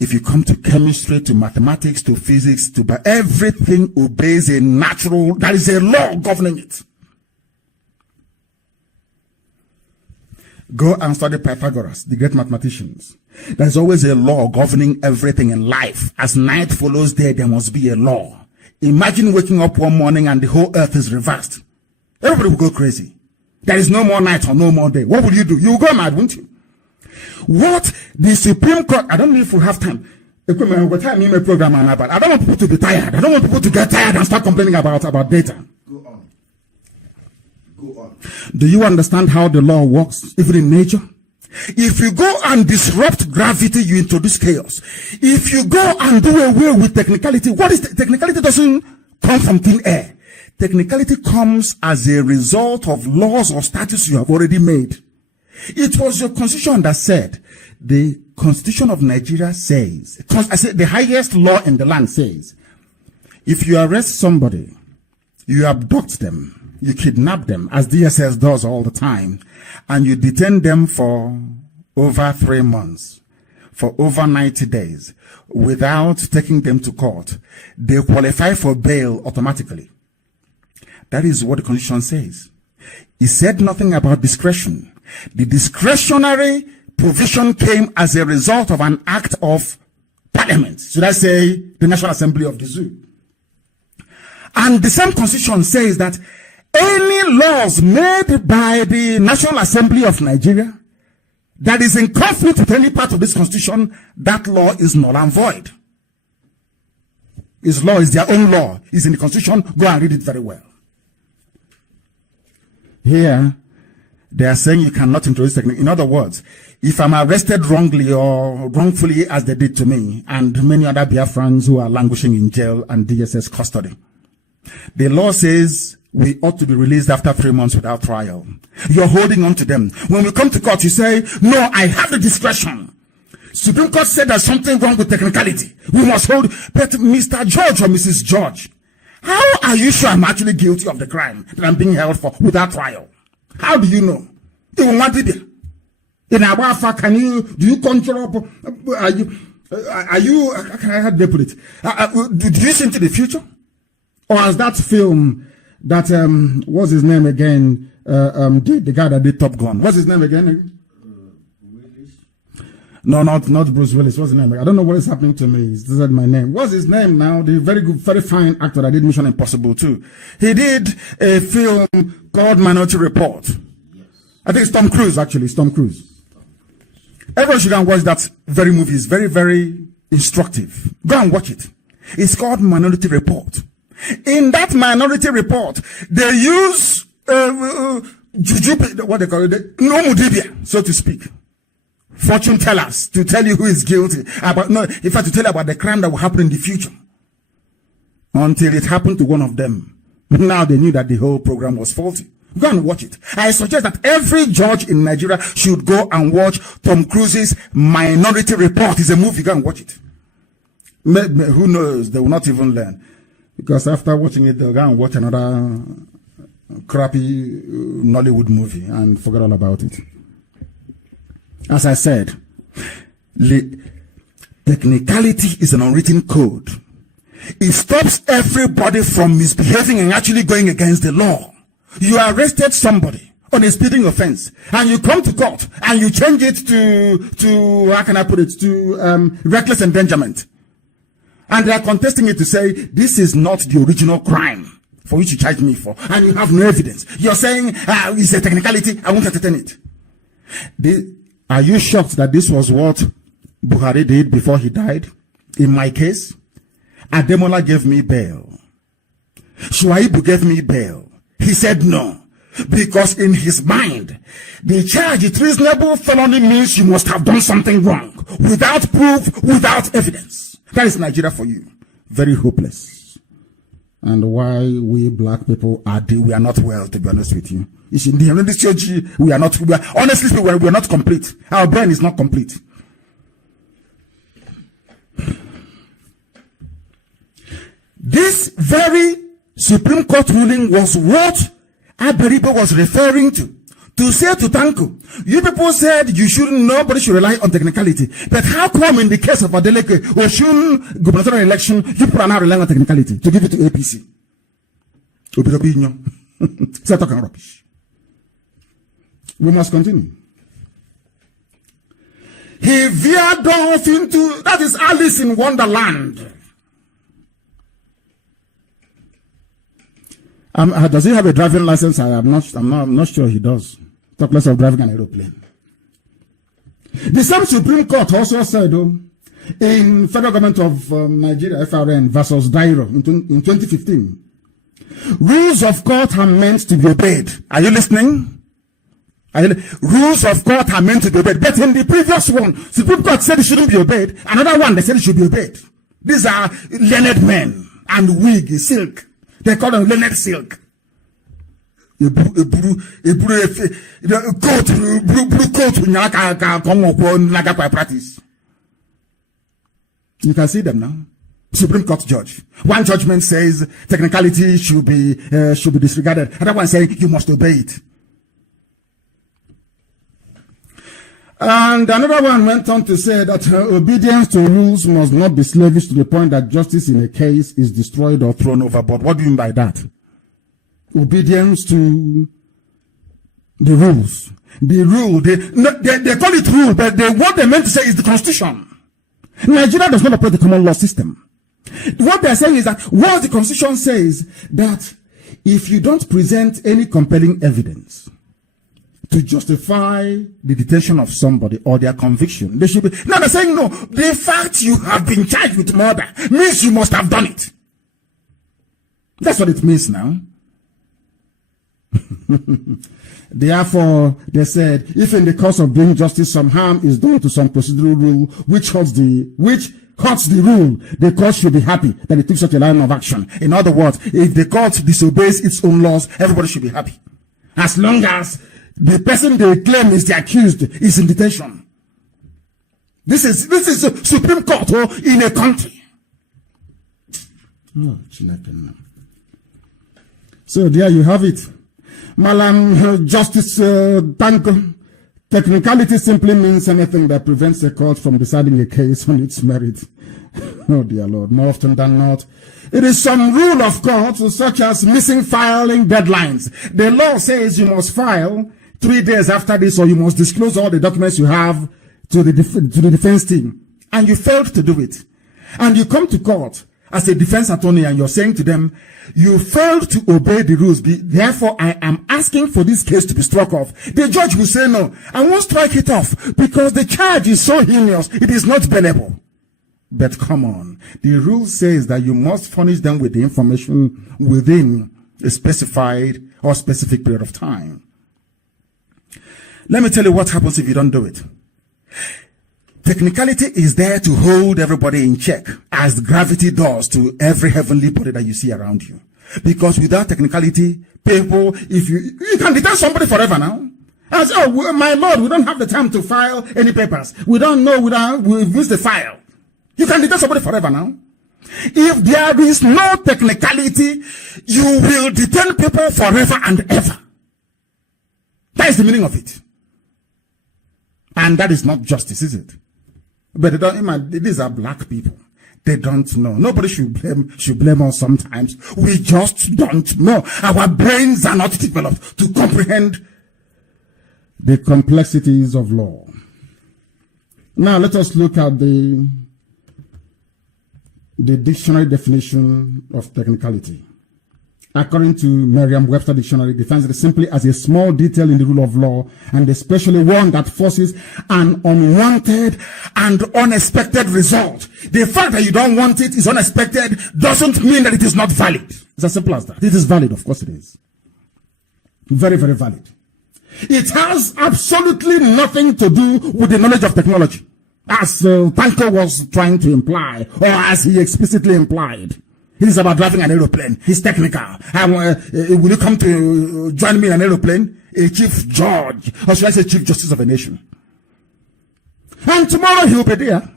If you come to chemistry, to mathematics, to physics, everything obeys a natural, there is a law governing it. Go and study Pythagoras, the great mathematicians. There's always a law governing everything in life. As night follows day, there must be a law. Imagine waking up one morning and the whole earth is reversed. Everybody will go crazy. There is no more night or no more day. What will you do? You will go mad, won't you? What the Supreme Court, I don't know if we have time. I don't want people to be tired. I don't want people to get tired and start complaining about data. Go on. Go on. Do you understand how the law works, even in nature? If you go and disrupt gravity, you introduce chaos. If you go and do away with technicality, what is technicality? Doesn't come from thin air. Technicality comes as a result of laws or statutes you have already made. It was your constitution that said, the Constitution of Nigeria says, I said the highest law in the land says, if you arrest somebody, you abduct them, you kidnap them, as DSS does all the time, and you detain them for over 3 months, for over 90 days, without taking them to court, they qualify for bail automatically. That is what the Constitution says. It said nothing about discretion. The discretionary provision came as a result of an act of Parliament. Should I say the National Assembly of the Zoo? And the same Constitution says that any laws made by the National Assembly of Nigeria that is in conflict with any part of this Constitution, that law is null and void. Its law is their own law. It's in the Constitution. Go and read it very well. Here, they are saying you cannot introduce technique. In other words, if I'm arrested wrongly or wrongfully as they did to me and many other Biafrans who are languishing in jail and DSS custody, the law says we ought to be released after 3 months without trial. You're holding on to them. When we come to court, you say, no, I have the discretion. Supreme Court said there's something wrong with technicality. We must hold, but Mr. George or Mrs. George, how are you sure I'm actually guilty of the crime that I'm being held for without trial? How do you know? In Abafa, do you conjure up? Are you, how do they put it? Do you see into the future? Or as that film that, what's his name again? The guy that did Top Gun. What's his name again? Willis? No, not Bruce Willis. What's his name? I don't know what is happening to me. This is my name. What's his name now? The very good, very fine actor that did Mission Impossible too. He did a film called Minority Report. Yes. I think it's Tom Cruise, actually. It's Tom Cruise. Everyone should go and watch that very movie. It's very, very instructive. Go and watch it. It's called Minority Report. In that Minority Report, they use juju, what they call it, no mudibia, so to speak. Fortune tellers to tell you who is guilty. In fact, to tell you about the crime that will happen in the future. Until it happened to one of them. Now they knew that the whole program was faulty. Go and watch it. I suggest that every judge in Nigeria should go and watch Tom Cruise's Minority Report. It's a movie. Go and watch it. Who knows? They will not even learn. Because after watching it, they'll go and watch another crappy Nollywood movie and forget all about it. As I said, technicality is an unwritten code. It stops everybody from misbehaving and actually going against the law. You arrested somebody on a speeding offense and you come to court and you change it to how can I put it, to reckless endangerment. And they are contesting it to say, this is not the original crime for which you charged me for. And you have no evidence. You're saying, it's a technicality, I won't entertain it. Are you shocked that this was what Buhari did before he died. In my case, Ademola gave me bail. Shuaibu gave me bail. He said no. Because in his mind, the charge of treasonable felony means you must have done something wrong. Without proof, without evidence. That is Nigeria for you. Very hopeless. And why we black people we are not well, to be honest with you. We are not, honestly, we are not complete. Our brain is not complete. This very Supreme Court ruling was what Aberibo was referring to say to Tanko, you people said nobody should rely on technicality. But how come in the case of Adeleke, Oshun gubernatorial election, you people are now relying on technicality to give it to APC? Start talking rubbish. We must continue. He veered off into, that is Alice in Wonderland. Does he have a driving license? I'm not sure he does. Talk less of driving an aeroplane. The same Supreme Court also said, in federal government of Nigeria, FRN versus Dairo in 2015, rules of court are meant to be obeyed. Are you listening? Rules of court are meant to be obeyed. But in the previous one, Supreme Court said it shouldn't be obeyed. Another one, they said it should be obeyed. These are learned men and wig, silk. They call them learned silk. Blue coat, practice. You can see them now. Supreme Court judge. One judgment says technicality should be disregarded. Another one saying you must obey it. And another one went on to say that obedience to rules must not be slavish to the point that justice in a case is destroyed or thrown overboard. What do you mean by that? Obedience to the rules. The rule, they call it rule, but what they meant to say is the Constitution. Nigeria does not operate the common law system. What they're saying is that what the Constitution says, that if you don't present any compelling evidence to justify the detention of somebody or their conviction, they should be. Now they're saying no. The fact you have been charged with murder means you must have done it. That's what it means now. Therefore, they said, if in the course of doing justice some harm is done to some procedural rule which hurts the rule, the court should be happy that it took such a line of action. In other words, if the court disobeys its own laws, everybody should be happy. As long as the person they claim is the accused is in detention. This is a Supreme Court in a country. Oh, so there you have it. Malam Justice Tanko. Technicality simply means anything that prevents a court from deciding a case on its merit. Oh dear Lord, more often than not, it is some rule of court such as missing filing deadlines. The law says you must file 3 days after this, or you must disclose all the documents you have to the defense team, and you failed to do it. And you come to court as a defense attorney and you're saying to them, you failed to obey the rules, therefore I am asking for this case to be struck off. The judge will say no, I won't strike it off because the charge is so heinous, it is not bailable. But come on, the rule says that you must furnish them with the information within a specified or specific period of time. Let me tell you what happens if you don't do it. Technicality is there to hold everybody in check, as gravity does to every heavenly body that you see around you. Because without technicality, people, if you can detain somebody forever now. As, oh, my Lord, we don't have the time to file any papers. We don't know, we've missed the file. You can detain somebody forever now. If there is no technicality, you will detain people forever and ever. That is the meaning of it. And that is not justice, is it? But these are black people. They don't know. Nobody should blame us sometimes. We just don't know. Our brains are not developed to comprehend the complexities of law. Now let us look at the dictionary definition of technicality. According to Merriam-Webster Dictionary, defines it simply as a small detail in the rule of law, and especially one that forces an unwanted and unexpected result. The fact that you don't want it is unexpected doesn't mean that it is not valid. It's as simple as that. It is valid, of course it is. Very, very valid. It has absolutely nothing to do with the knowledge of technology, as Tanko was trying to imply, or as he explicitly implied. It is about driving an aeroplane. He's technical. Will you come to join me in an aeroplane? A chief judge, or should I say chief justice of a nation? And tomorrow he'll be there.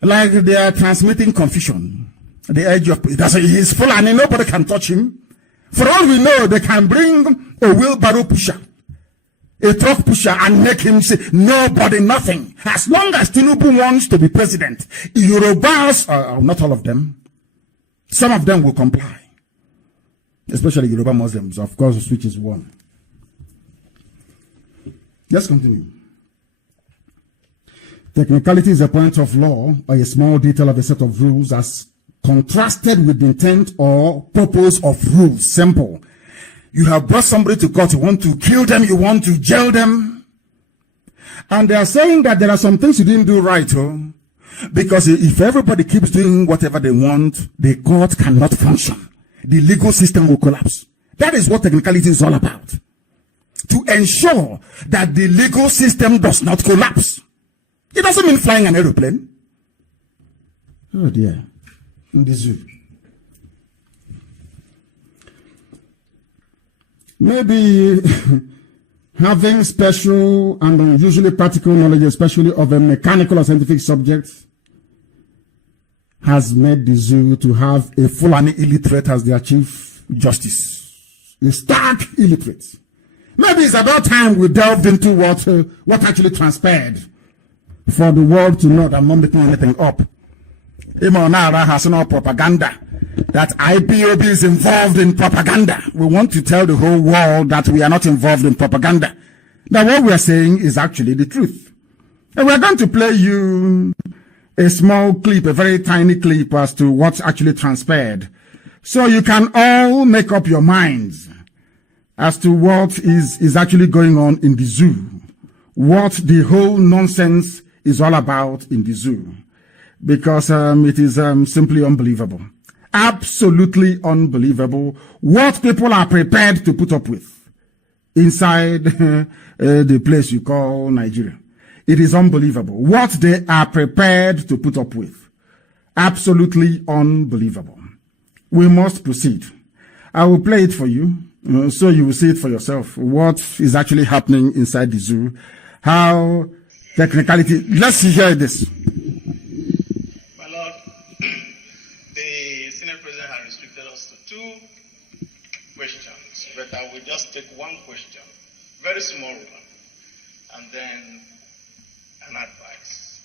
Like they are transmitting confusion. The edge of he's full and nobody can touch him. For all we know, they can bring a wheelbarrow pusher, a truck pusher, and make him say, nobody, nothing. As long as Tinubu wants to be president, Yorubas, not all of them, some of them will comply. Especially Yoruba Muslims, of course, which is one. Let's continue. Technicality is a point of law or a small detail of a set of rules as contrasted with the intent or purpose of rules. Simple. You have brought somebody to court, you want to kill them, you want to jail them. And they are saying that there are some things you didn't do right, because if everybody keeps doing whatever they want, the court cannot function. The legal system will collapse. That is what technicality is all about. To ensure that the legal system does not collapse. It doesn't mean flying an aeroplane. Oh dear. In the zoo. Maybe having special and unusually practical knowledge, especially of a mechanical or scientific subject, has made the zoo to have a Fulani illiterate as their chief justice. A stark illiterate. Maybe it's about time we delved into what actually transpired for the world to know that I'm not making anything up. Imonara has no propaganda. That IPOB is involved in propaganda. We want to tell the whole world that we are not involved in propaganda. That what we are saying is actually the truth. And we are going to play you a small clip, a very tiny clip as to what actually transpired. So you can all make up your minds as to what is actually going on in the zoo. What the whole nonsense is all about in the zoo. Because it is simply unbelievable. Absolutely unbelievable what people are prepared to put up with inside the place you call Nigeria. It is unbelievable what they are prepared to put up with. Absolutely unbelievable. We must proceed. I will play it for you so you will see it for yourself. What is actually happening inside the zoo. How technicality. Let's hear this. But I will just take one question, very small one, and then an advice.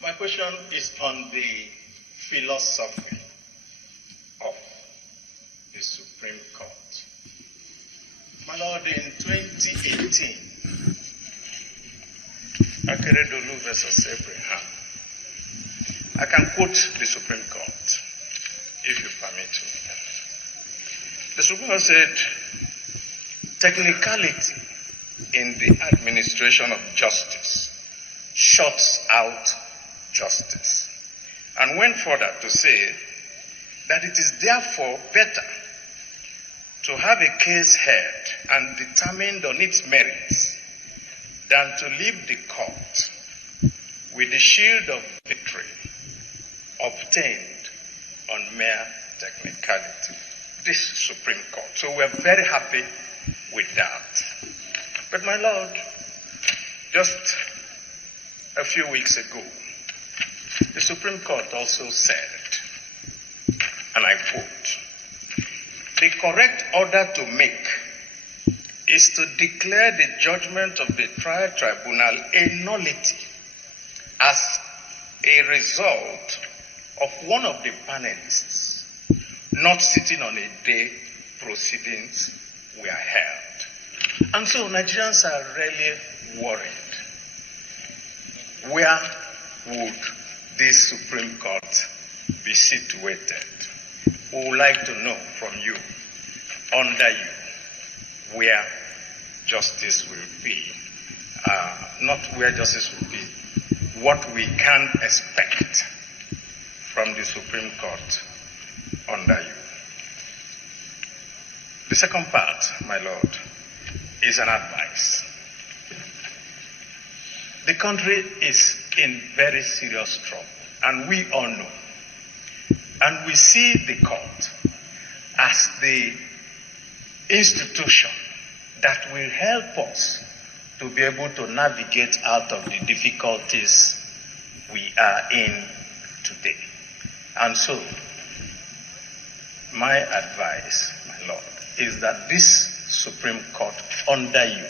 My question is on the philosophy of the Supreme Court. My Lord, in 2018, Akeredolu versus Abraham, I can quote the Supreme Court, if you permit me. The Supreme Court said, technicality in the administration of justice shuts out justice. And went further to say that it is therefore better to have a case heard and determined on its merits than to leave the court with the shield of victory obtained on mere technicality. This Supreme Court. So we're very happy with that. But my Lord, just a few weeks ago, the Supreme Court also said, and I quote, the correct order to make is to declare the judgment of the trial tribunal a nullity as a result of one of the panelists not sitting on a day proceedings were held. And so Nigerians are really worried. Where would this Supreme Court be situated? we would like to know from you, under you, where justice will be. Not where justice will be, what we can expect from the Supreme Court under you. The second part, my Lord, is an advice. The country is in very serious trouble, and we all know. And we see the court as the institution that will help us to be able to navigate out of the difficulties we are in today. And so, my advice, my Lord, is that this Supreme Court under you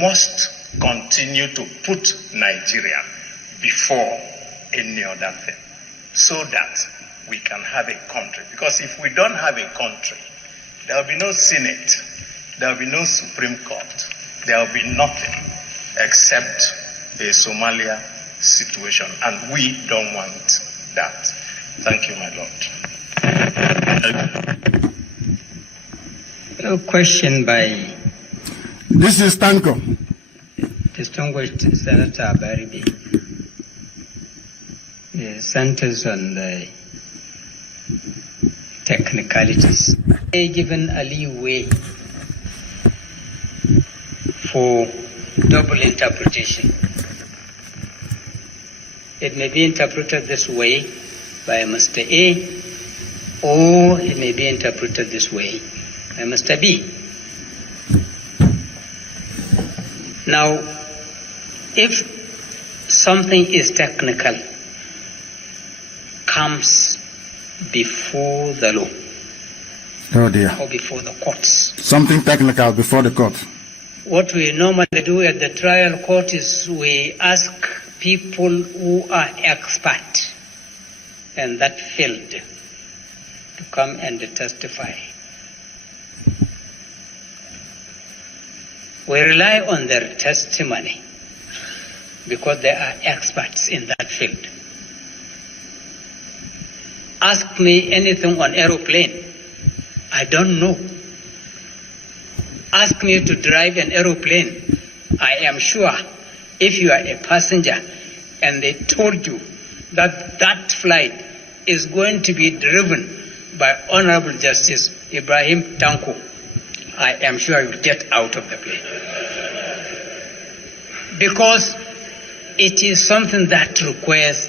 must continue to put Nigeria before any other thing, so that we can have a country. Because if we don't have a country, there will be no Senate, there will be no Supreme Court, there will be nothing except a Somalia situation, and we don't want that. Thank you, my Lord. A question by This is Tanko. distinguished Senator Baribi. It centers on the technicalities. Given a leeway for double interpretation. It may be interpreted this way by Mr. A, or it may be interpreted this way by Mr. B. Now, if something is technical, comes before the law, Oh dear. or before the courts, Something technical before the court. what we normally do at the trial court is we ask people who are expert in that field to come and testify. We rely on their testimony because they are experts in that field. Ask me anything on aeroplane. I don't know. Ask me to drive an aeroplane. I am sure if you are a passenger and they told you that that flight is going to be driven by Honorable Justice Ibrahim Tanko, I am sure you will get out of the plane. Because it is something that requires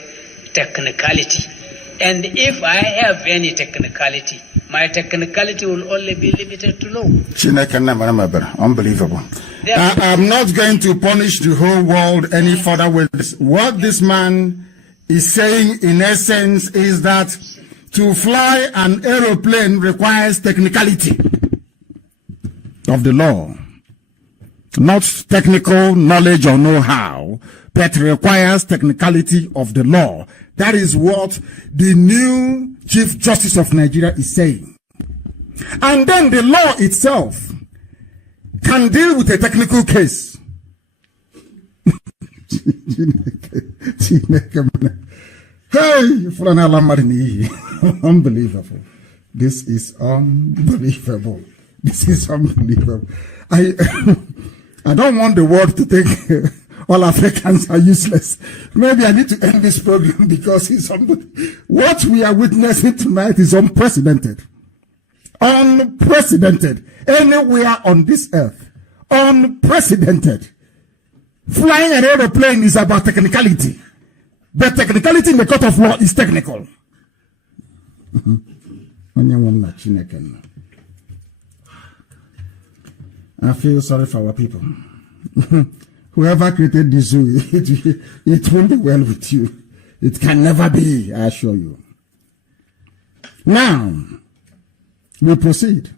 technicality. And if I have any technicality, my technicality will only be limited to law. Unbelievable. I'm not going to punish the whole world any further with this. What this man is saying, in essence, is that to fly an aeroplane requires technicality of the law. Not technical knowledge or know-how, but requires technicality of the law. That is what the new Chief Justice of Nigeria is saying. And then the law itself can deal with a technical case. Hey, unbelievable. This is unbelievable. This is unbelievable. I don't want the world to think all Africans are useless. Maybe I need to end this program because what we are witnessing tonight is unprecedented. Unprecedented. Anywhere on this earth. Unprecedented. Flying an aeroplane is about technicality. But technicality in the court of law is technical. I feel sorry for our people. Whoever created this zoo, it won't be well with you. It can never be, I assure you. Now, we proceed.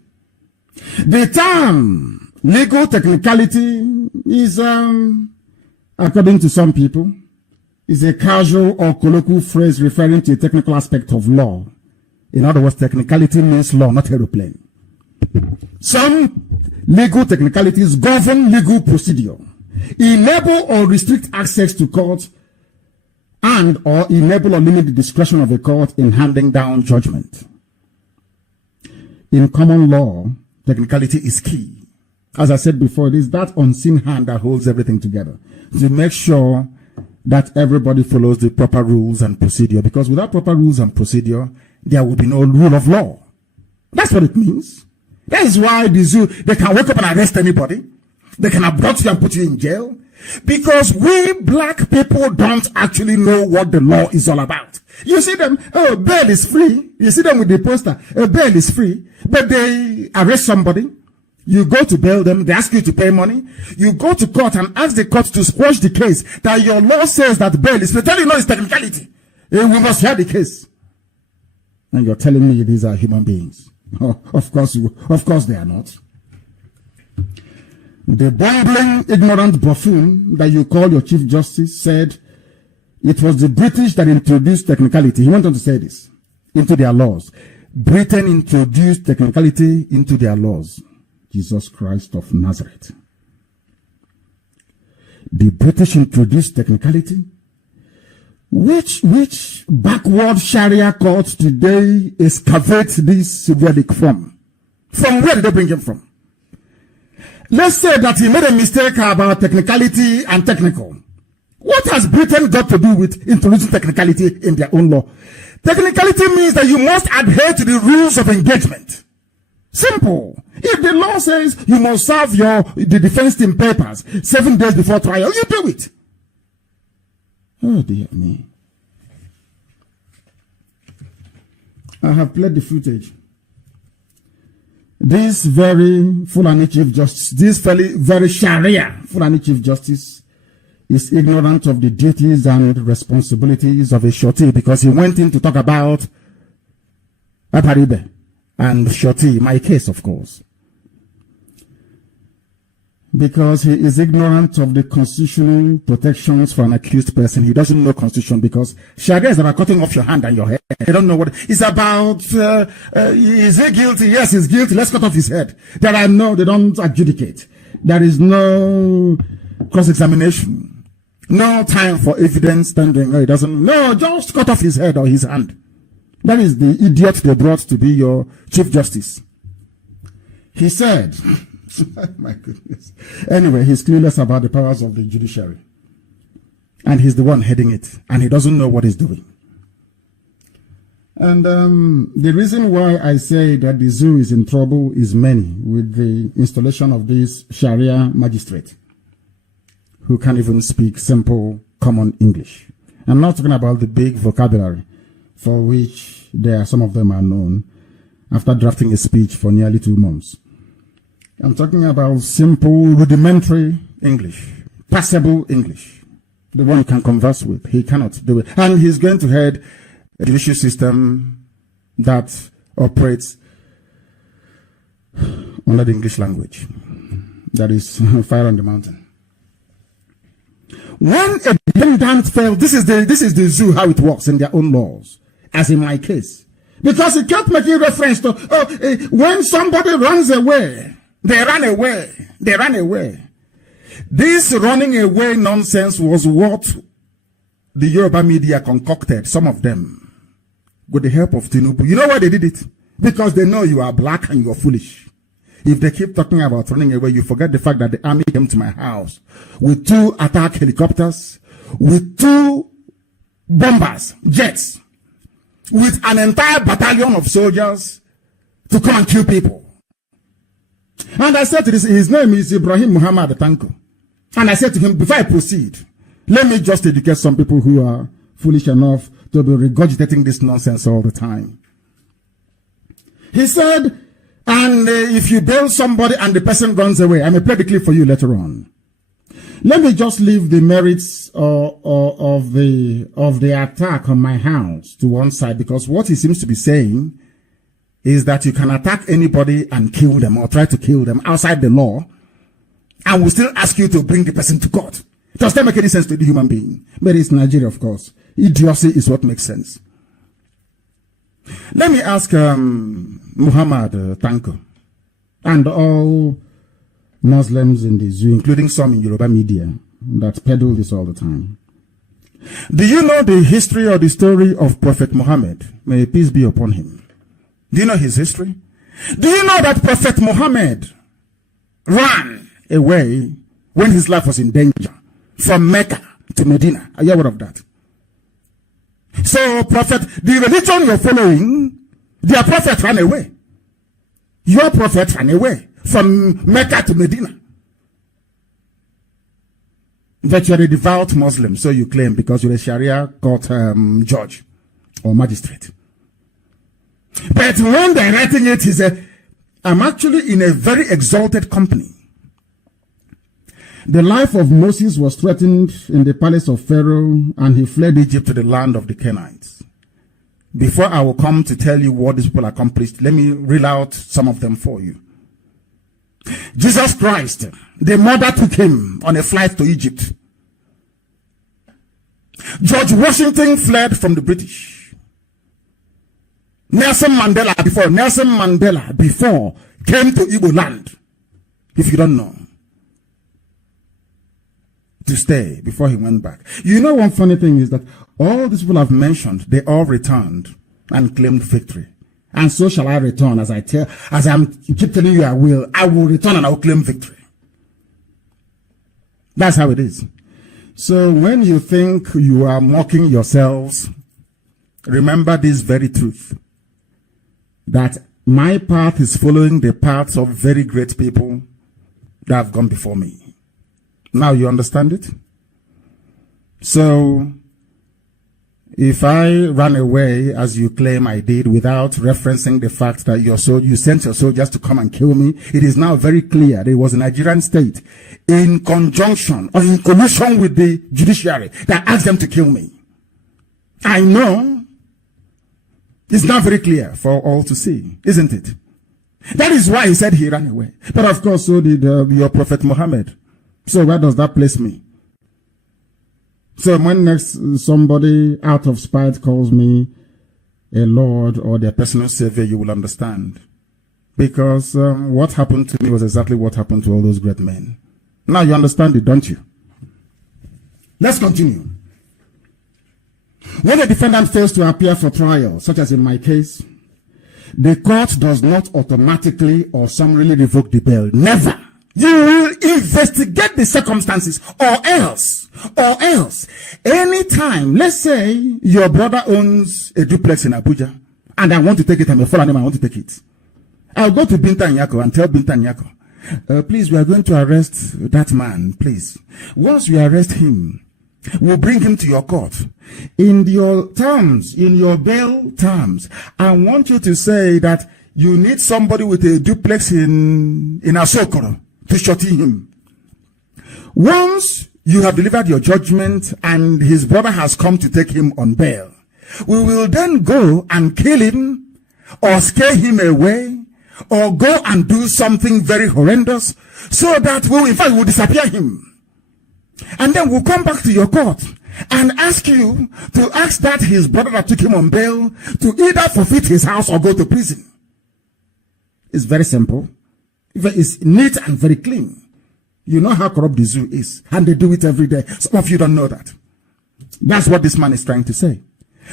The term legal technicality is, according to some people, is a casual or colloquial phrase referring to a technical aspect of law. In other words, technicality means law, not aeroplane. Some legal technicalities govern legal procedure, enable or restrict access to court, and or enable or limit the discretion of a court in handing down judgment. in common law, technicality is key. As I said before, it is that unseen hand that holds everything together to make sure that everybody follows the proper rules and procedure. Because without proper rules and procedure, there will be no rule of law. That's what it means. That is why the zoo, they can wake up and arrest anybody. They can abduct you and put you in jail. Because we black people don't actually know what the law is all about. You see them, oh, bail is free. You see them with the poster, bail is free. But they arrest somebody. You go to bail them, they ask you to pay money. You go to court and ask the court to squash the case that your law says that bail is free. Tell you no, it's technicality. We must hear the case. And you're telling me these are human beings. Oh, of course they are not. The bumbling, ignorant buffoon that you call your Chief Justice said it was the British that introduced technicality. He went on to say this into their laws. Britain introduced technicality into their laws. Jesus Christ of Nazareth. The British introduced technicality. Which backward Sharia court today excavates this relic from? From where did they bring him from? Let's say that he made a mistake about technicality and technical. What has Britain got to do with introducing technicality in their own law? Technicality means that you must adhere to the rules of engagement. Simple. If the law says you must serve the defense team papers 7 days before trial, you do it. Oh dear me. I have played the footage. This very Fulani Chief Justice, this very Sharia Fulani Chief Justice is ignorant of the duties and responsibilities of a shorty because he went in to talk about Aparibe and shorty, my case of course. Because he is ignorant of the constitutional protections for an accused person. He doesn't know constitution because Sharia is about cutting off your hand and your head. They don't know what it's about. Is he guilty? Yes, he's guilty. Let's cut off his head. They don't adjudicate. There is no cross-examination. No time for evidence standing. No, just cut off his head or his hand. That is the idiot they brought to be your Chief Justice. He said, my goodness. Anyway, he's clueless about the powers of the judiciary. And he's the one heading it. And he doesn't know what he's doing. And the reason why I say that the zoo is in trouble is many with the installation of this Sharia magistrate who can't even speak simple common English. I'm not talking about the big vocabulary for which some of them are known after drafting a speech for nearly 2 months. I'm talking about simple, rudimentary English, passable English, the one you can converse with. He cannot do it. And he's going to head a judicial system that operates under the English language. That is fire on the mountain. When a defendant fails, this is the zoo, how it works in their own laws, as in my case. Because he kept making reference to, when somebody runs away, they ran away. This running away nonsense was what the Yoruba media concocted, some of them, with the help of Tinubu. You know why they did it? Because they know you are black and you're foolish. If they keep talking about running away, you forget the fact that the army came to my house with 2 attack helicopters, with 2 bombers, jets, with an entire battalion of soldiers to come and kill people. And I said to this, his name is Ibrahim Muhammad Tanko. And I said to him, before I proceed, let me just educate some people who are foolish enough to be regurgitating this nonsense all the time. He said, and if you bail somebody and the person runs away, I may play the clip for you later on. Let me just leave the merits of the attack on my house to one side, because what he seems to be saying is that you can attack anybody and kill them or try to kill them outside the law, and we'll still ask you to bring the person to court. Does that make any sense to the human being? But it's Nigeria, of course. Idiocy is what makes sense. Let me ask Muhammad Tanko and all Muslims in the zoo, including some in Yoruba media that peddle this all the time. Do you know the history or the story of Prophet Muhammad? May peace be upon him. Do you know his history? Do you know that Prophet Muhammad ran away when his life was in danger from Mecca to Medina? Are you aware of that? So, prophet, the religion you're following, their prophet ran away. Your prophet ran away from Mecca to Medina. That you're a devout Muslim, so you claim, because you're a Sharia court judge or magistrate. But when they're writing it, he said, I'm actually in a very exalted company. The life of Moses was threatened in the palace of Pharaoh, and he fled Egypt to the land of the Canaanites. Before I will come to tell you what these people accomplished, let me reel out some of them for you. Jesus Christ, the mother took him on a flight to Egypt. George Washington fled from the British. Nelson Mandela before came to Igbo land, if you don't know, to stay before he went back. You know, one funny thing is that all these people I've mentioned, they all returned and claimed victory. And so shall I return, as I'm keep telling you I will return and I will claim victory. That's how it is. So when you think you are mocking yourselves, remember this very truth, that my path is following the paths of very great people that have gone before me. Now you understand it? So, if I ran away, as you claim I did, without referencing the fact that you sent your soldiers to come and kill me, it is now very clear that it was the Nigerian state, in conjunction or in collusion with the judiciary, that asked them to kill me. I know. It's now very clear for all to see, isn't it? That is why he said he ran away. But of course, so did your Prophet Muhammad. So where does that place me? So when next somebody out of spite calls me a Lord or their personal savior, you will understand. Because what happened to me was exactly what happened to all those great men. Now you understand it, don't you? Let's continue. When a defendant fails to appear for trial, such as in my case, the court does not automatically or summarily revoke the bail. Never. You will investigate the circumstances, or else, anytime, let's say your brother owns a duplex in Abuja, and I want to take it, I'm a foreigner, I want to take it. I'll go to Binta Nyako and tell Binta Nyako, please, we are going to arrest that man, please. Once we arrest him, we'll bring him to your court. In your terms, in your bail terms, I want you to say that you need somebody with a duplex in Asokoro to shorty him. Once you have delivered your judgment and his brother has come to take him on bail, we will then go and kill him or scare him away or go and do something very horrendous so that we will, in fact, will disappear him. And then we'll come back to your court and ask you to ask that his brother that took him on bail to either forfeit his house or go to prison. It's very simple. It's neat and very clean. You know how corrupt the zoo is, and they do it every day. Some of you don't know that. That's what this man is trying to say.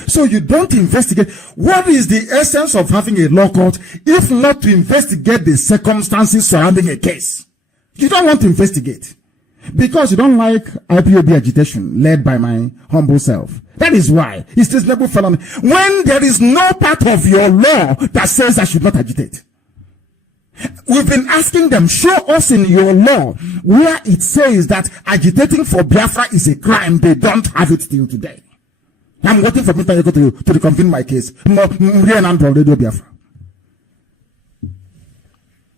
So you don't investigate. What is the essence of having a law court if not to investigate the circumstances surrounding a case? You don't want to investigate because you don't like IPOB agitation led by my humble self. That is why it's this level felony. When there is no part of your law that says I should not agitate. We've been asking them, show us in your law where it says that agitating for Biafra is a crime. They don't have it till today. I'm waiting for Mr. Yeko to reconvene my case. Biafra.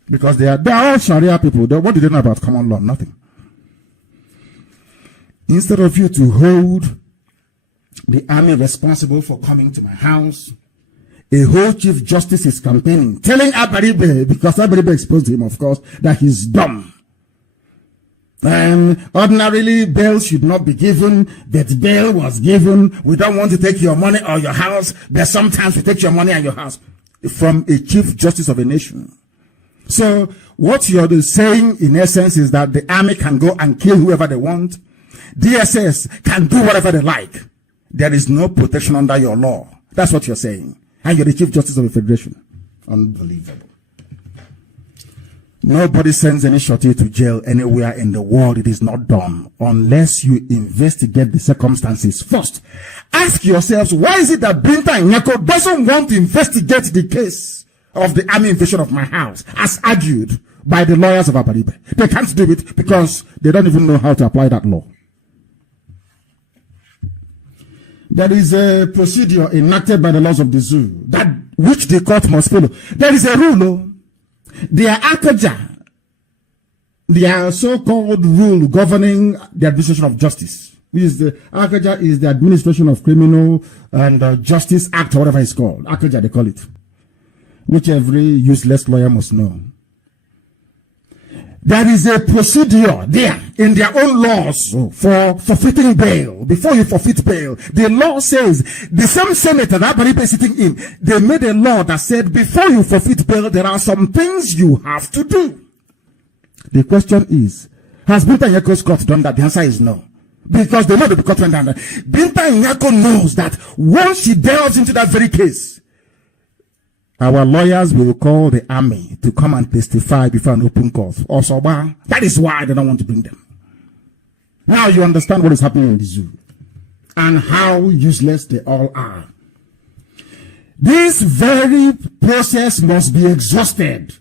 Because they are all Sharia people. What do they know about common law? Nothing. Instead of you to hold the army responsible for coming to my house, a whole chief justice is campaigning, telling Abaribe, because Abaribe exposed him, of course, that he's dumb. And ordinarily, bail should not be given, but bail was given. We don't want to take your money or your house, but sometimes we take your money and your house. From a chief justice of a nation. So, what you're saying, in essence, is that the army can go and kill whoever they want. DSS can do whatever they like. There is no protection under your law. That's what you're saying. And you're the Chief Justice of the Federation. Unbelievable. Nobody sends any shorty to jail anywhere in the world. It is not done unless you investigate the circumstances first. Ask yourselves, why is it that Binta Nyako doesn't want to investigate the case of the army invasion of my house, as argued by the lawyers of Abaribe? They can't do it because they don't even know how to apply that law. There is a procedure enacted by the laws of the zoo that which the court must follow. There is a rule. Their Akaja, their so-called rule governing the administration of justice, which is the Akaja is the Administration of Criminal and Justice Act, or whatever it's called. Akaja, they call it, which every useless lawyer must know. There is a procedure there in their own laws for forfeiting bail. Before you forfeit bail, the law says, the same senator that Baribe is sitting in, they made a law that said, before you forfeit bail, there are some things you have to do. The question is, has Binta Nyako's court done that? The answer is no. Because they know the court went down there. Binta Nyako knows that once she delves into that very case, our lawyers will call the army to come and testify before an open court. Also, that is why they don't want to bring them. Now you understand what is happening in the zoo and how useless they all are. This very process must be exhausted,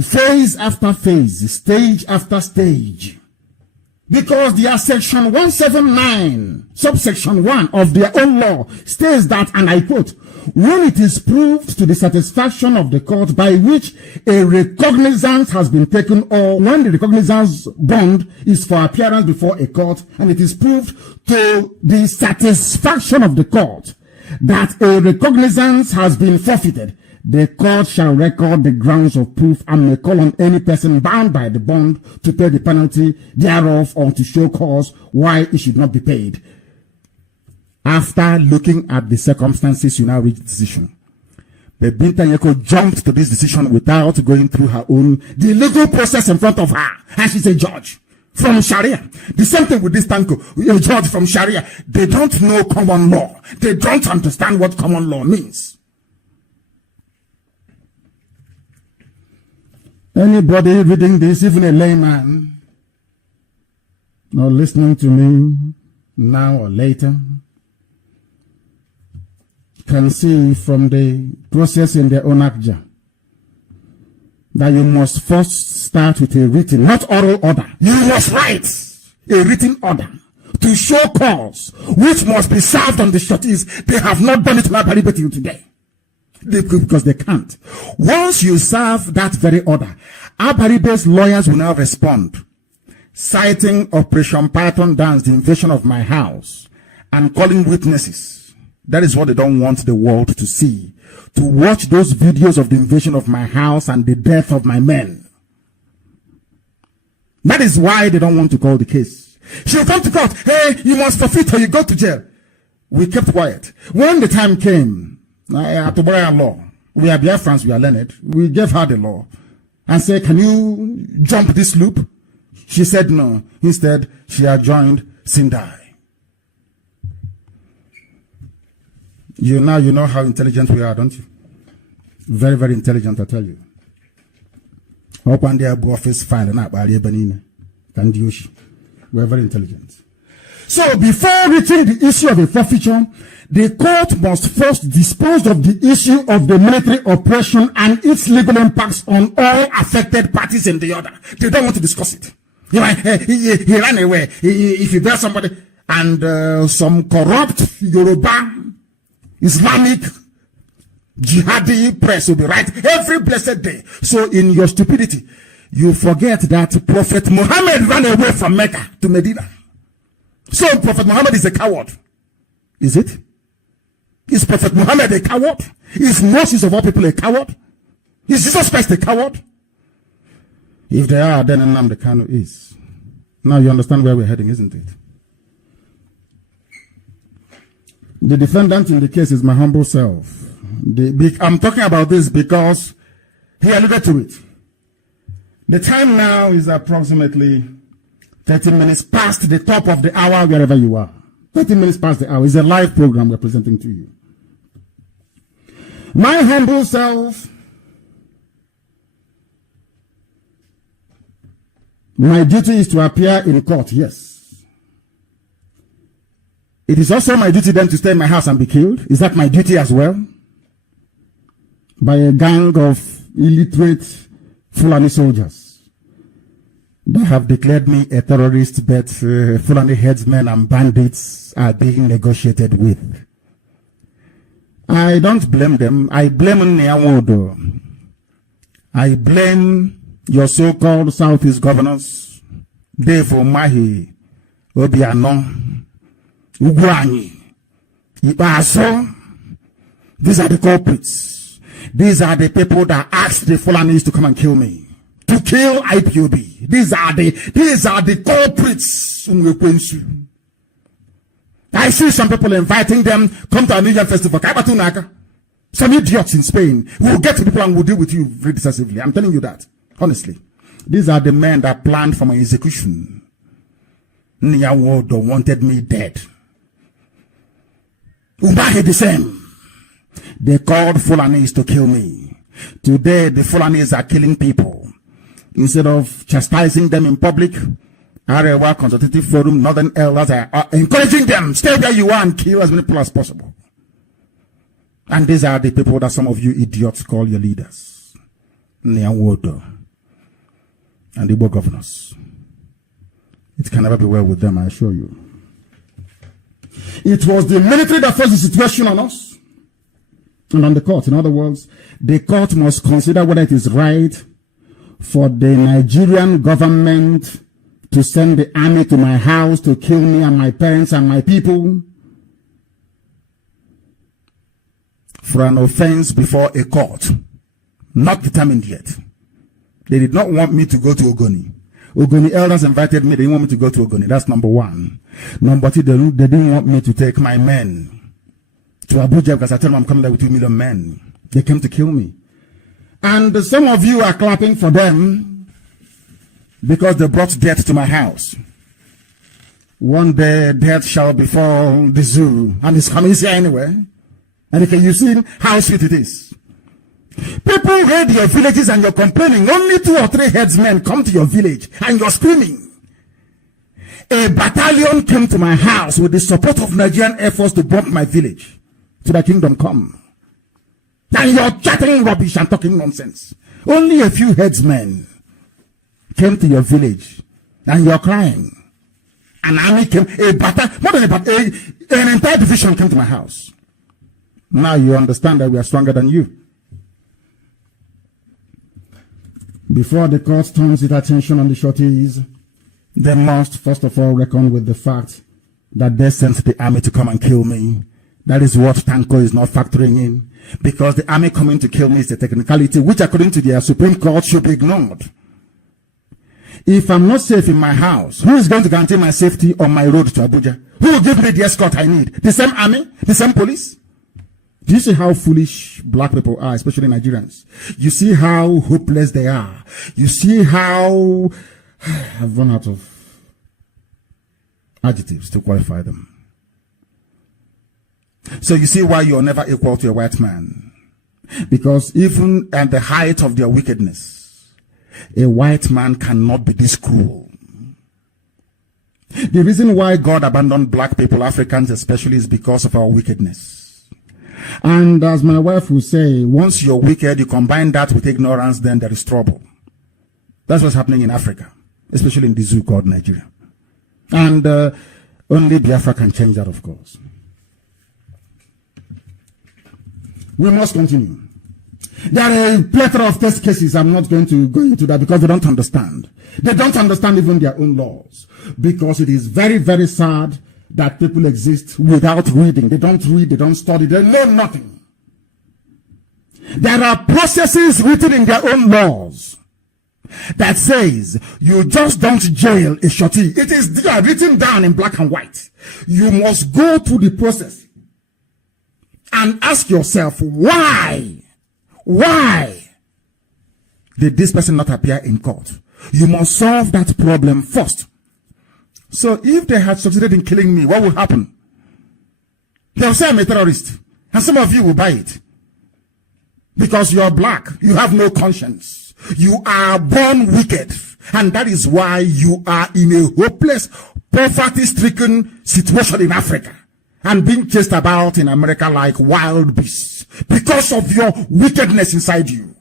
phase after phase, stage after stage. Because their section 179, subsection 1 of their own law states that, and I quote, when it is proved to the satisfaction of the court by which a recognizance has been taken, or when the recognizance bond is for appearance before a court, and it is proved to the satisfaction of the court that a recognizance has been forfeited, the court shall record the grounds of proof and may call on any person bound by the bond to pay the penalty thereof or to show cause why it should not be paid. After looking at the circumstances, you now reach the decision. But Binta Nyako jumped to this decision without going through the legal process in front of her. And she's a judge from Sharia. The same thing with this Tanko, a judge from Sharia. They don't know common law. They don't understand what common law means. Anybody reading this, even a layman, or listening to me now or later, can see from the process in their own Akja that you must first start with a written, not oral order. You must write a written order to show cause, which must be served on the shorties. They have not done it to Abaribe till today. Because they can't. Once you serve that very order, Abaribe's lawyers will now respond, citing Operation Python Dance, the invasion of my house, and calling witnesses. That is what they don't want the world to see. To watch those videos of the invasion of my house and the death of my men. That is why they don't want to call the case. She'll come to court. Hey, you must forfeit or you go to jail. We kept quiet. When the time came, to borrow law, we are Biafrans, we are learned. We gave her the law and said, can you jump this loop? She said no. Instead, she adjoined Sindai. You know how intelligent we are, don't you? Very, very intelligent, I tell you. Open their office file and we're very intelligent. So before reaching the issue of a forfeiture, the court must first dispose of the issue of the military oppression and its legal impacts on all affected parties in the order. They don't want to discuss it. He ran away. If you bear somebody and some corrupt Yoruba Islamic jihadi press will be right every blessed day. So in your stupidity, you forget that Prophet Muhammad ran away from Mecca to Medina. So Prophet Muhammad is a coward. Is it? Is Prophet Muhammad a coward? Is Moses of all people a coward? Is Jesus Christ a coward? If they are, then Nnamdi Kanu is. Now you understand where we're heading, isn't it? The defendant in the case is my humble self. I'm talking about this because he alluded to it. The time now is approximately 30 minutes past the top of the hour wherever you are. 30 minutes past the hour. It's a live program we're presenting to you. My humble self My duty is to appear in court, yes. It is also my duty then to stay in my house and be killed. Is that my duty as well? By a gang of illiterate Fulani soldiers that have declared me a terrorist, but Fulani headsmen and bandits are being negotiated with. I don't blame them. I blame Nyawodo. I blame your so-called Southeast governors, Dave Omahi, Obiano, Ugwani, Ibaso. These are the culprits. These are the people that asked the Fulanis to come and kill me, to kill IPOB. These are the culprits. I see some people inviting them, come to a New Year festival. Some idiots in Spain will get to people and will deal with you very decisively. I'm telling you that. Honestly, these are the men that planned for my execution. Nyawodo wanted me dead. Umahi the same. They called Fulanis to kill me. Today, the Fulanis are killing people. Instead of chastising them in public, Arewa Consultative Forum, Northern Elders are encouraging them, stay where you are and kill as many people as possible. And these are the people that some of you idiots call your leaders. Nyawodo and Igbo governors. It can never be well with them, I assure you. It was the military that forced the situation on us and on the court. In other words, the court must consider whether it is right for the Nigerian government to send the army to my house to kill me and my parents and my people for an offense before a court not determined yet. They did not want me to go to Ogoni. Ogoni elders invited me. They didn't want me to go to Ogoni. That's number one. Number two, they didn't want me to take my men to Abuja because I told them I'm coming there with 2 million men. They came to kill me. And some of you are clapping for them because they brought death to my house. One day, death shall befall the zoo. And it's coming here anyway. And you've seen how sweet it is. People raid your villages and you're complaining. Only 2 or 3 headsmen come to your village and you're screaming. A battalion came to my house with the support of Nigerian Air Force to bomb my village to the kingdom come. And you're chattering rubbish and talking nonsense. Only a few headsmen came to your village and you're crying. An army came, an entire division came to my house. Now you understand that we are stronger than you. Before the court turns its attention on the shorties, they must first of all reckon with the fact that they sent the army to come and kill me. That is what Tanko is not factoring in. Because the army coming to kill me is a technicality which according to their Supreme Court should be ignored. If I'm not safe in my house, who is going to guarantee my safety on my road to Abuja? Who will give me the escort I need? The same army? The same police? Do you see how foolish black people are, especially Nigerians? You see how hopeless they are. You see how I've run out of adjectives to qualify them. So you see why you're never equal to a white man. Because even at the height of their wickedness, a white man cannot be this cruel. The reason why God abandoned black people, Africans especially, is because of our wickedness. And as my wife will say, once you're wicked, you combine that with ignorance, then there is trouble. That's what's happening in Africa, especially in the zoo called Nigeria. And only Biafra can change that, of course. We must continue. There are a plethora of test cases. I'm not going to go into that because they don't understand. They don't understand even their own laws. Because it is very, very sad that people exist without reading. They don't read, they don't study, they know nothing. There are processes written in their own laws that says you just don't jail a shorty. It is written down in black and white. You must go through the process and ask yourself, why did this person not appear in court? You must solve that problem first. So if they had succeeded in killing me, what would happen? They'll say I'm a terrorist. And some of you will buy it. Because you're black. You have no conscience. You are born wicked. And that is why you are in a hopeless, poverty-stricken situation in Africa and being chased about in America like wild beasts because of your wickedness inside you.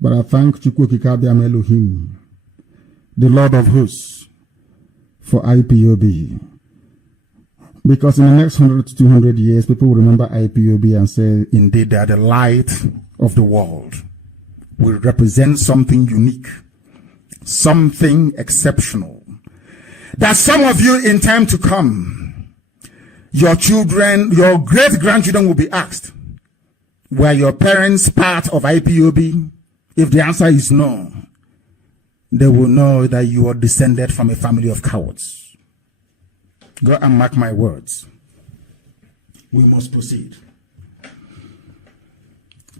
But I thank Chukwukikabiam Elohim, the Lord of hosts, for IPOB. Because in the next 100 to 200 years, people will remember IPOB and say, indeed, they are the light of the world. We represent something unique, something exceptional. That some of you in time to come, your children, your great-grandchildren will be asked, were your parents part of IPOB? If the answer is no, they will know that you are descended from a family of cowards. Go and mark my words. We must proceed.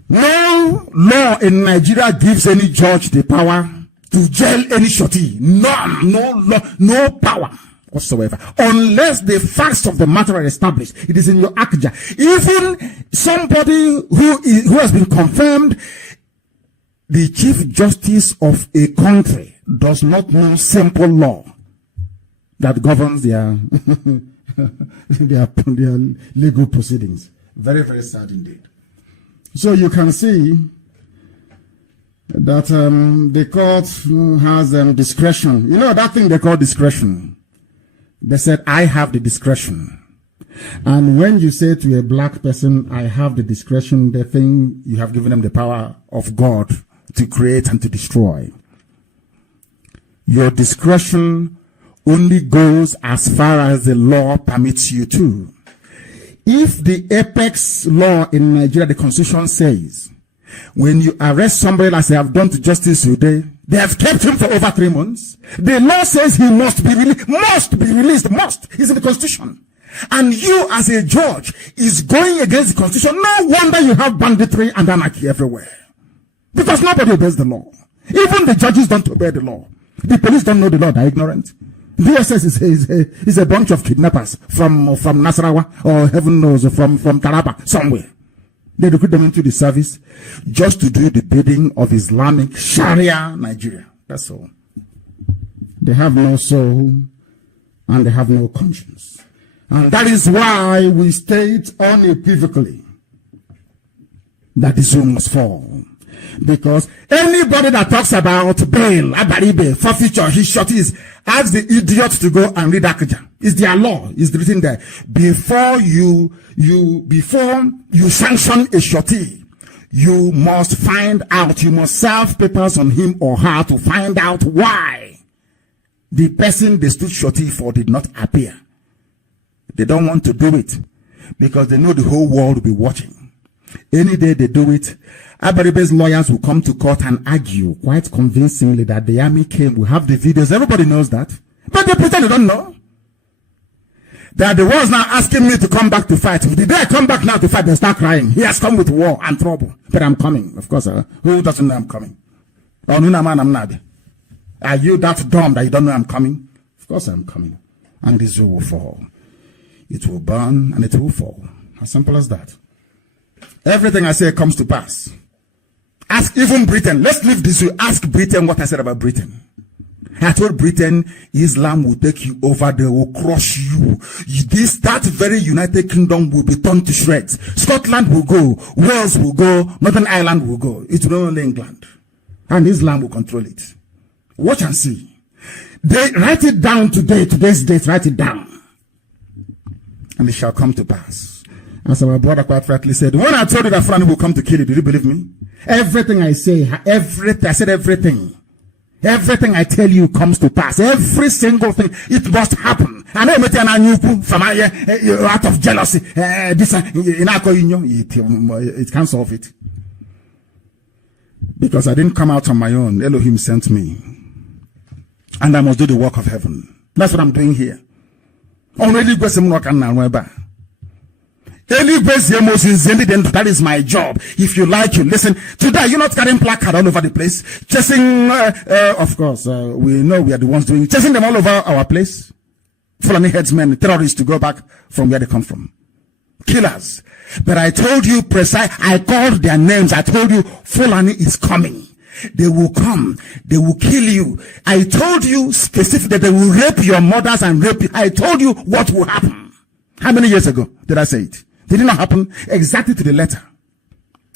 No law in Nigeria gives any judge the power to jail any shorty. None. No law, no power whatsoever. Unless the facts of the matter are established. It is in your akja. Even somebody who has been confirmed, the Chief Justice of a country does not know simple law that governs their, their legal proceedings. Very, very sad indeed. So you can see that the court has discretion. You know that thing they call discretion? They said, I have the discretion. And when you say to a black person, I have the discretion, they think you have given them the power of God to create and to destroy. Your discretion only goes as far as the law permits you to. If the apex law in Nigeria, the constitution says, when you arrest somebody as they have done to Justice today, they have kept him for over 3 months. The law says he must be released, must. It's in the constitution. And you as a judge is going against the constitution. No wonder you have banditry and anarchy everywhere. Because nobody obeys the law. Even the judges don't obey the law. The police don't know the law, they're ignorant. DSS is a bunch of kidnappers from Nasarawa, or heaven knows, from Taraba, somewhere. They recruit them into the service just to do the bidding of Islamic Sharia Nigeria. That's all. They have no soul and they have no conscience. And that is why we state unequivocally that the zoo must fall. Because anybody that talks about bail, abaribe, forfeiture, his shorties, ask the idiot to go and read Akja. It's their law. It's written there. Before you sanction a shorty, you must find out, you must serve papers on him or her to find out why the person they stood shorty for did not appear. They don't want to do it because they know the whole world will be watching. Any day they do it, Abaribe's lawyers will come to court and argue quite convincingly that the army came. We have the videos. Everybody knows that. But they pretend they don't know. They are the ones now asking me to come back to fight. The day I come back now to fight, they start crying. He has come with war and trouble. But I'm coming. Of course, who doesn't know I'm coming? Are you that dumb that you don't know I'm coming? Of course I'm coming. And this zoo will fall. It will burn and it will fall. As simple as that. Everything I say comes to pass. Ask even Britain. Let's leave this. Ask Britain what I said about Britain. I told Britain, Islam will take you over. They will crush you. That very United Kingdom will be torn to shreds. Scotland will go. Wales will go. Northern Ireland will go. It will only England. And Islam will control it. Watch and see. They write it down today. Today's date. Write it down. And it shall come to pass. As our brother quite rightly said, when I told you that Fulani will come to kill you, did you believe me? Everything I say, I said everything. Everything I tell you comes to pass. Every single thing, it must happen. I know from out of jealousy. It can't solve it. Because I didn't come out on my own. Elohim sent me. And I must do the work of heaven. That's what I'm doing here. That is my job. If you like, you listen. Today, you're not carrying placard all over the place. Chasing, of course, we know we are the ones doing it. Chasing them all over our place. Fulani headsmen, terrorists to go back from where they come from. killers. But I told you I called their names. I told you Fulani is coming. They will come. They will kill you. I told you specifically that they will rape your mothers and rape you. I told you what will happen. How many years ago did I say it? Did it not happen? Exactly to the letter.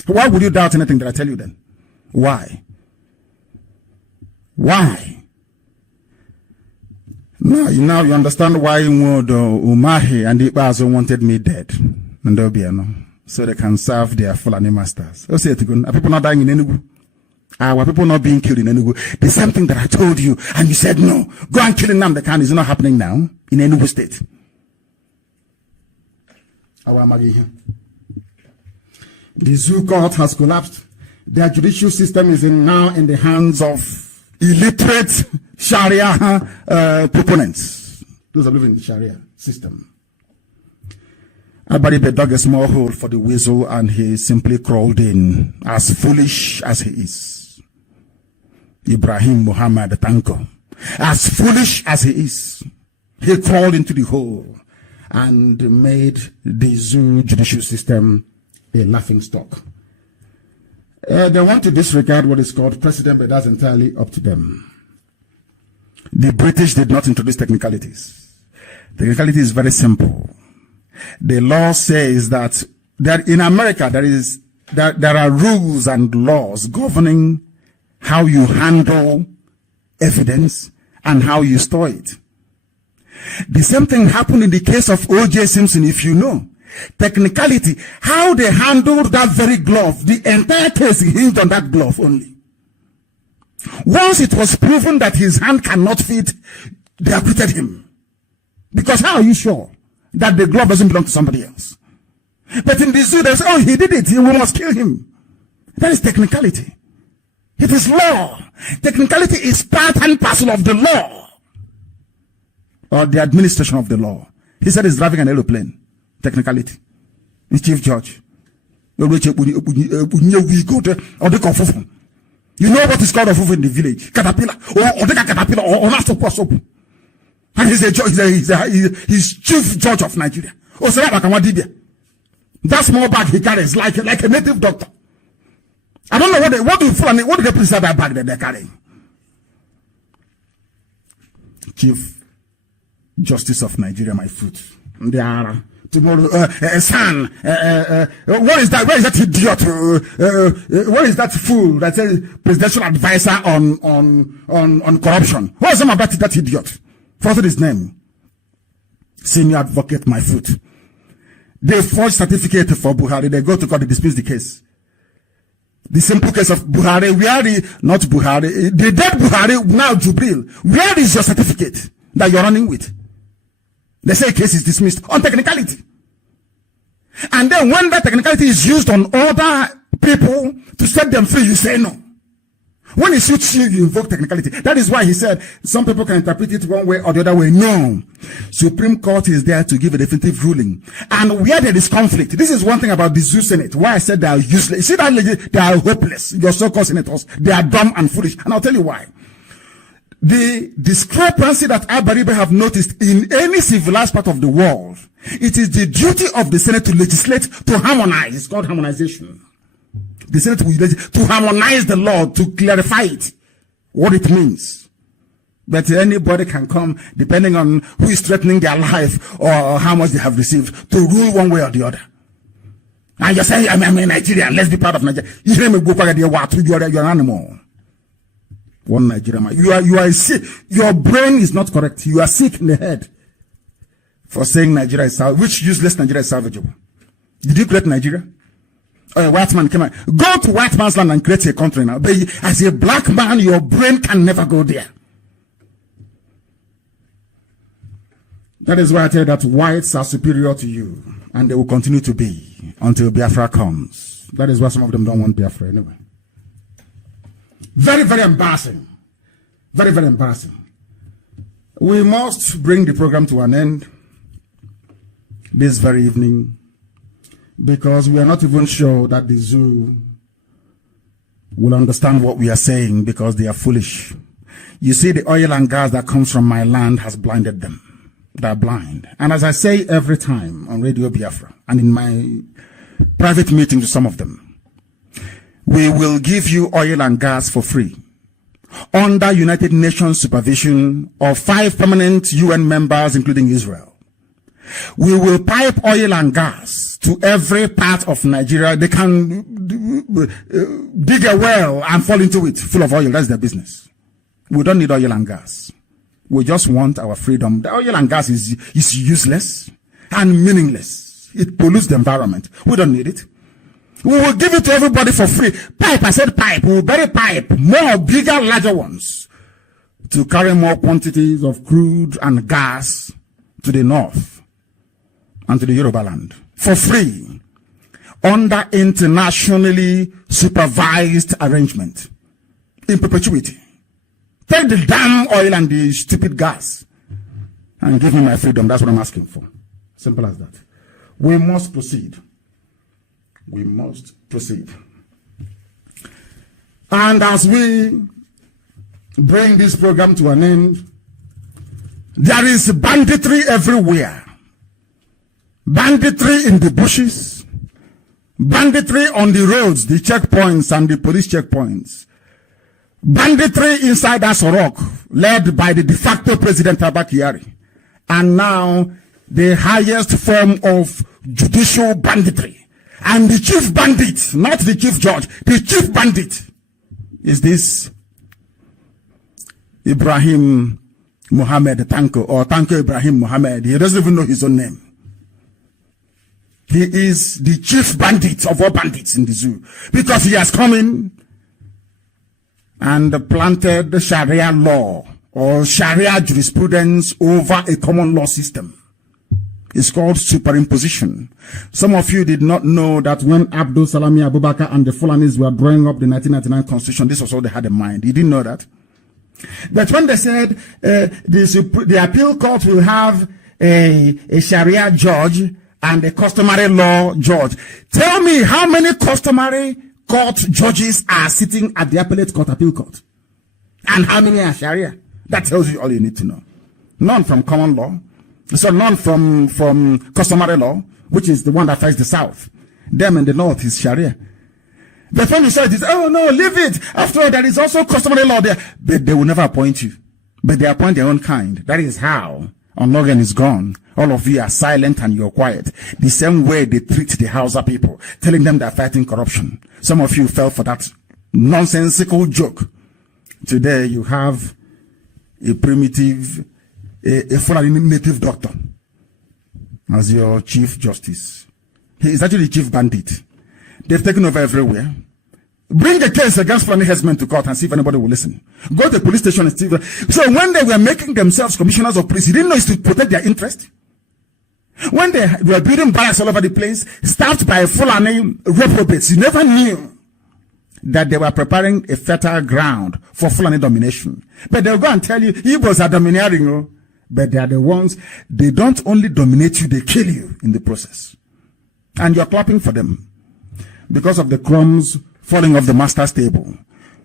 Why would you doubt anything that I tell you then? Why? Why? Now you understand why Umahi and Ibazo wanted me dead. So they can serve their Fulani masters. Are people not dying in Enugu? Were people not being killed in Enugu? The same thing that I told you, and you said no. Go and kill Nnamdi Kanu is not happening now in Enugu state. The zoo court has collapsed. Their judicial system is now in the hands of illiterate Sharia proponents. Those are living in the Sharia system. Abaribe dug a small hole for the weasel and he simply crawled in, as foolish as he is. Ibrahim Muhammad Tanko, as foolish as he is, he crawled into the hole and made the zoo judicial system a laughing stock. They want to disregard what is called precedent, but that's entirely up to them. The British did not introduce technicalities. Technicality is very simple. The law says that in America there are rules and laws governing how you handle evidence and how you store it. The same thing happened in the case of O.J. Simpson, if you know. Technicality, how they handled that very glove, the entire case hinged on that glove only. Once it was proven that his hand cannot fit, they acquitted him. Because how are you sure that the glove doesn't belong to somebody else? But in the zoo, they say, oh, he did it, we must kill him. That is technicality. It is law. Technicality is part and parcel of the law, or the administration of the law. He said he's driving an aeroplane. Technicality. He's chief judge. You know what is called a fufu in the village? Caterpillar. Or the caterpillar or not soap. And he's chief judge of Nigeria. That small bag he carries like a native doctor. I don't know what do they put inside that bag that they're carrying? Chief Justice of Nigeria, my foot. They are tomorrow, son. What is that? Where is that idiot? Where is that fool that says presidential advisor on corruption? What is some about that idiot? Forget his name. Senior advocate, my foot. They forge certificate for Buhari. They go to court to dismiss the case. The simple case of Buhari, not Buhari, the dead Buhari, now Jubril. Where is your certificate that you're running with? They say case is dismissed on technicality. And then when that technicality is used on other people to set them free, you say no. When it suits you, you invoke technicality. That is why he said some people can interpret it one way or the other way. No. Supreme Court is there to give a definitive ruling. And where there is conflict, this is one thing about the Zoo Senate, why I said they are useless. You see that they are hopeless. Your so-called senators, they are dumb and foolish. And I'll tell you why. The discrepancy that Abaribe have noticed in any civilized part of the world, it is the duty of the Senate to legislate, to harmonize. It's called harmonization. The Senate will legislate to harmonize the law, to clarify it, what it means. But anybody can come, depending on who is threatening their life or how much they have received, to rule one way or the other. And you're saying, I'm a Nigerian, let's be part of Nigeria. You're an animal. One Nigerian man. You are sick. Your brain is not correct. You are sick in the head for saying Nigeria is salvageable. Which useless Nigeria is salvageable? Did you create Nigeria? Or a white man came out. Go to white man's land and create a country now. But as a black man, your brain can never go there. That is why I tell you that whites are superior to you. And they will continue to be until Biafra comes. That is why some of them don't want Biafra anyway. Very, very embarrassing. Very, very embarrassing. We must bring the program to an end this very evening because we are not even sure that the zoo will understand what we are saying because they are foolish. You see, the oil and gas that comes from my land has blinded them. They're blind. And as I say every time on Radio Biafra and in my private meetings with some of them, we will give you oil and gas for free under United Nations supervision of 5 permanent UN members, including Israel. We will pipe oil and gas to every part of Nigeria. They can dig a well and fall into it full of oil. That's their business. We don't need oil and gas. We just want our freedom. The oil and gas is useless and meaningless. It pollutes the environment. We don't need it. We will give it to everybody for free. Pipe, I said pipe. We will bury pipe, more bigger, larger ones, to carry more quantities of crude and gas to the north and to the Yoruba land for free under internationally supervised arrangement in perpetuity. Take the damn oil and the stupid gas and give me my freedom. That's what I'm asking for. Simple as that. We must proceed. We must proceed. And as we bring this program to an end, there is banditry everywhere. Banditry in the bushes, banditry on the roads, the checkpoints and the police checkpoints, banditry inside Asorok, led by the de facto President Abakari, and now the highest form of judicial banditry. And the chief bandit, not the chief judge, the chief bandit is this Ibrahim Mohammed Tanko, or Tanko Ibrahim Mohammed. He doesn't even know his own name. He is the chief bandit of all bandits in the zoo, because he has come in and planted the Sharia law or Sharia jurisprudence over a common law system. It's called superimposition. Some of you did not know that when Abdul Salami Abubakar and the Fulanis were drawing up the 1999 constitution, this was all they had in mind. You didn't know that. But when they said the appeal court will have a Sharia judge and a customary law judge, tell me how many customary court judges are sitting at the appellate court appeal court? And how many are Sharia? That tells you all you need to know. None from common law. So none from customary law, which is the one that affects the South. Them in the North is Sharia. But when you say it is, oh no, leave it. After all, there is also customary law there. But they will never appoint you. But they appoint their own kind. That is how Onogan is gone. All of you are silent and you're quiet. The same way they treat the Hausa people, telling them they're fighting corruption. Some of you fell for that nonsensical joke. Today you have a primitive, a Fulani native doctor as your chief justice. He is actually the chief bandit. They've taken over everywhere. Bring a case against Fulani herdsmen to court and see if anybody will listen. Go to the police station and see. So when they were making themselves commissioners of police, you didn't know it's to protect their interest. When they were building barracks all over the place, staffed by Fulani reprobates, you never knew that they were preparing a fertile ground for Fulani domination. But they'll go and tell you, Igbos are domineering, oh. But they are the ones, they don't only dominate you, they kill you in the process. And you're clapping for them. Because of the crumbs falling off the master's table,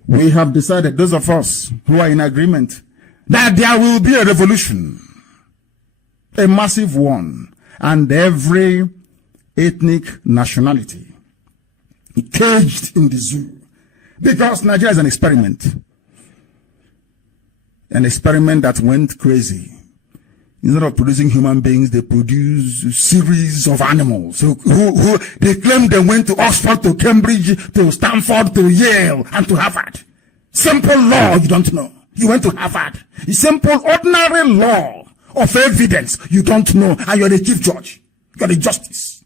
we have decided, those of us who are in agreement, that there will be a revolution, a massive one, and every ethnic nationality caged in the zoo. Because Nigeria is an experiment that went crazy. Instead of producing human beings, they produce a series of animals who they claim they went to Oxford, to Cambridge, to Stanford, to Yale, and to Harvard. Simple law, you don't know. You went to Harvard. A simple, ordinary law of evidence, you don't know, and you're the chief judge. You're the justice.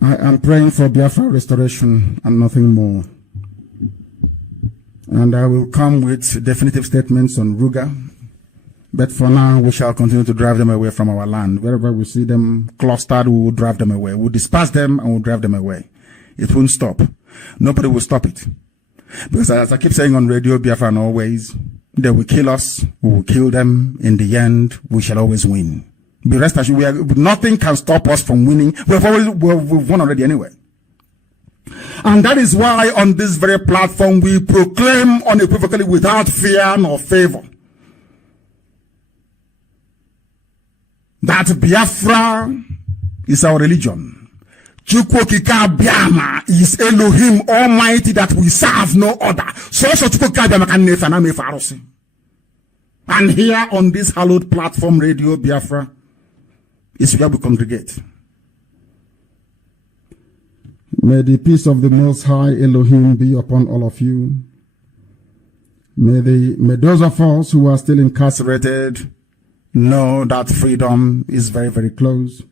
I am praying for Biafra restoration and nothing more. And I will come with definitive statements on Ruga. But for now, we shall continue to drive them away from our land. Wherever we see them clustered, we will drive them away. We'll disperse them and we'll drive them away. It won't stop. Nobody will stop it. Because as I keep saying on Radio Biafra and always, they will kill us, we will kill them. In the end, we shall always win. Be rest assured, nothing can stop us from winning. We've won already anyway. And that is why on this very platform we proclaim unequivocally, without fear nor favor, that Biafra is our religion. Chukwokika Biama is Elohim Almighty that we serve no other. So Chukwokika Biama can never name Farosi. And here on this hallowed platform, Radio Biafra, is where we congregate. May the peace of the Most High Elohim be upon all of you. May those of us who are still incarcerated know that freedom is very, very close.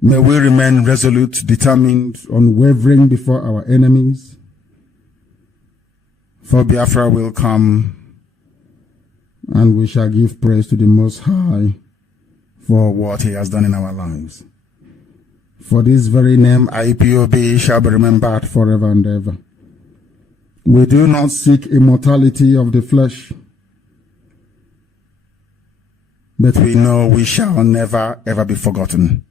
May we remain resolute, determined, unwavering before our enemies. For Biafra will come, and we shall give praise to the Most High for what He has done in our lives. For this very name, IPOB shall be remembered forever and ever. We do not seek immortality of the flesh, but we know we shall never ever be forgotten.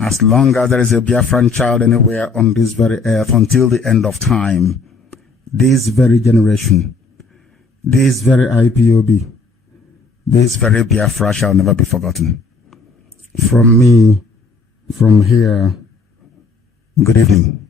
As long as there is a Biafran child anywhere on this very earth until the end of time, this very generation, this very IPOB, this very Biafra shall never be forgotten. From me, from here, good evening.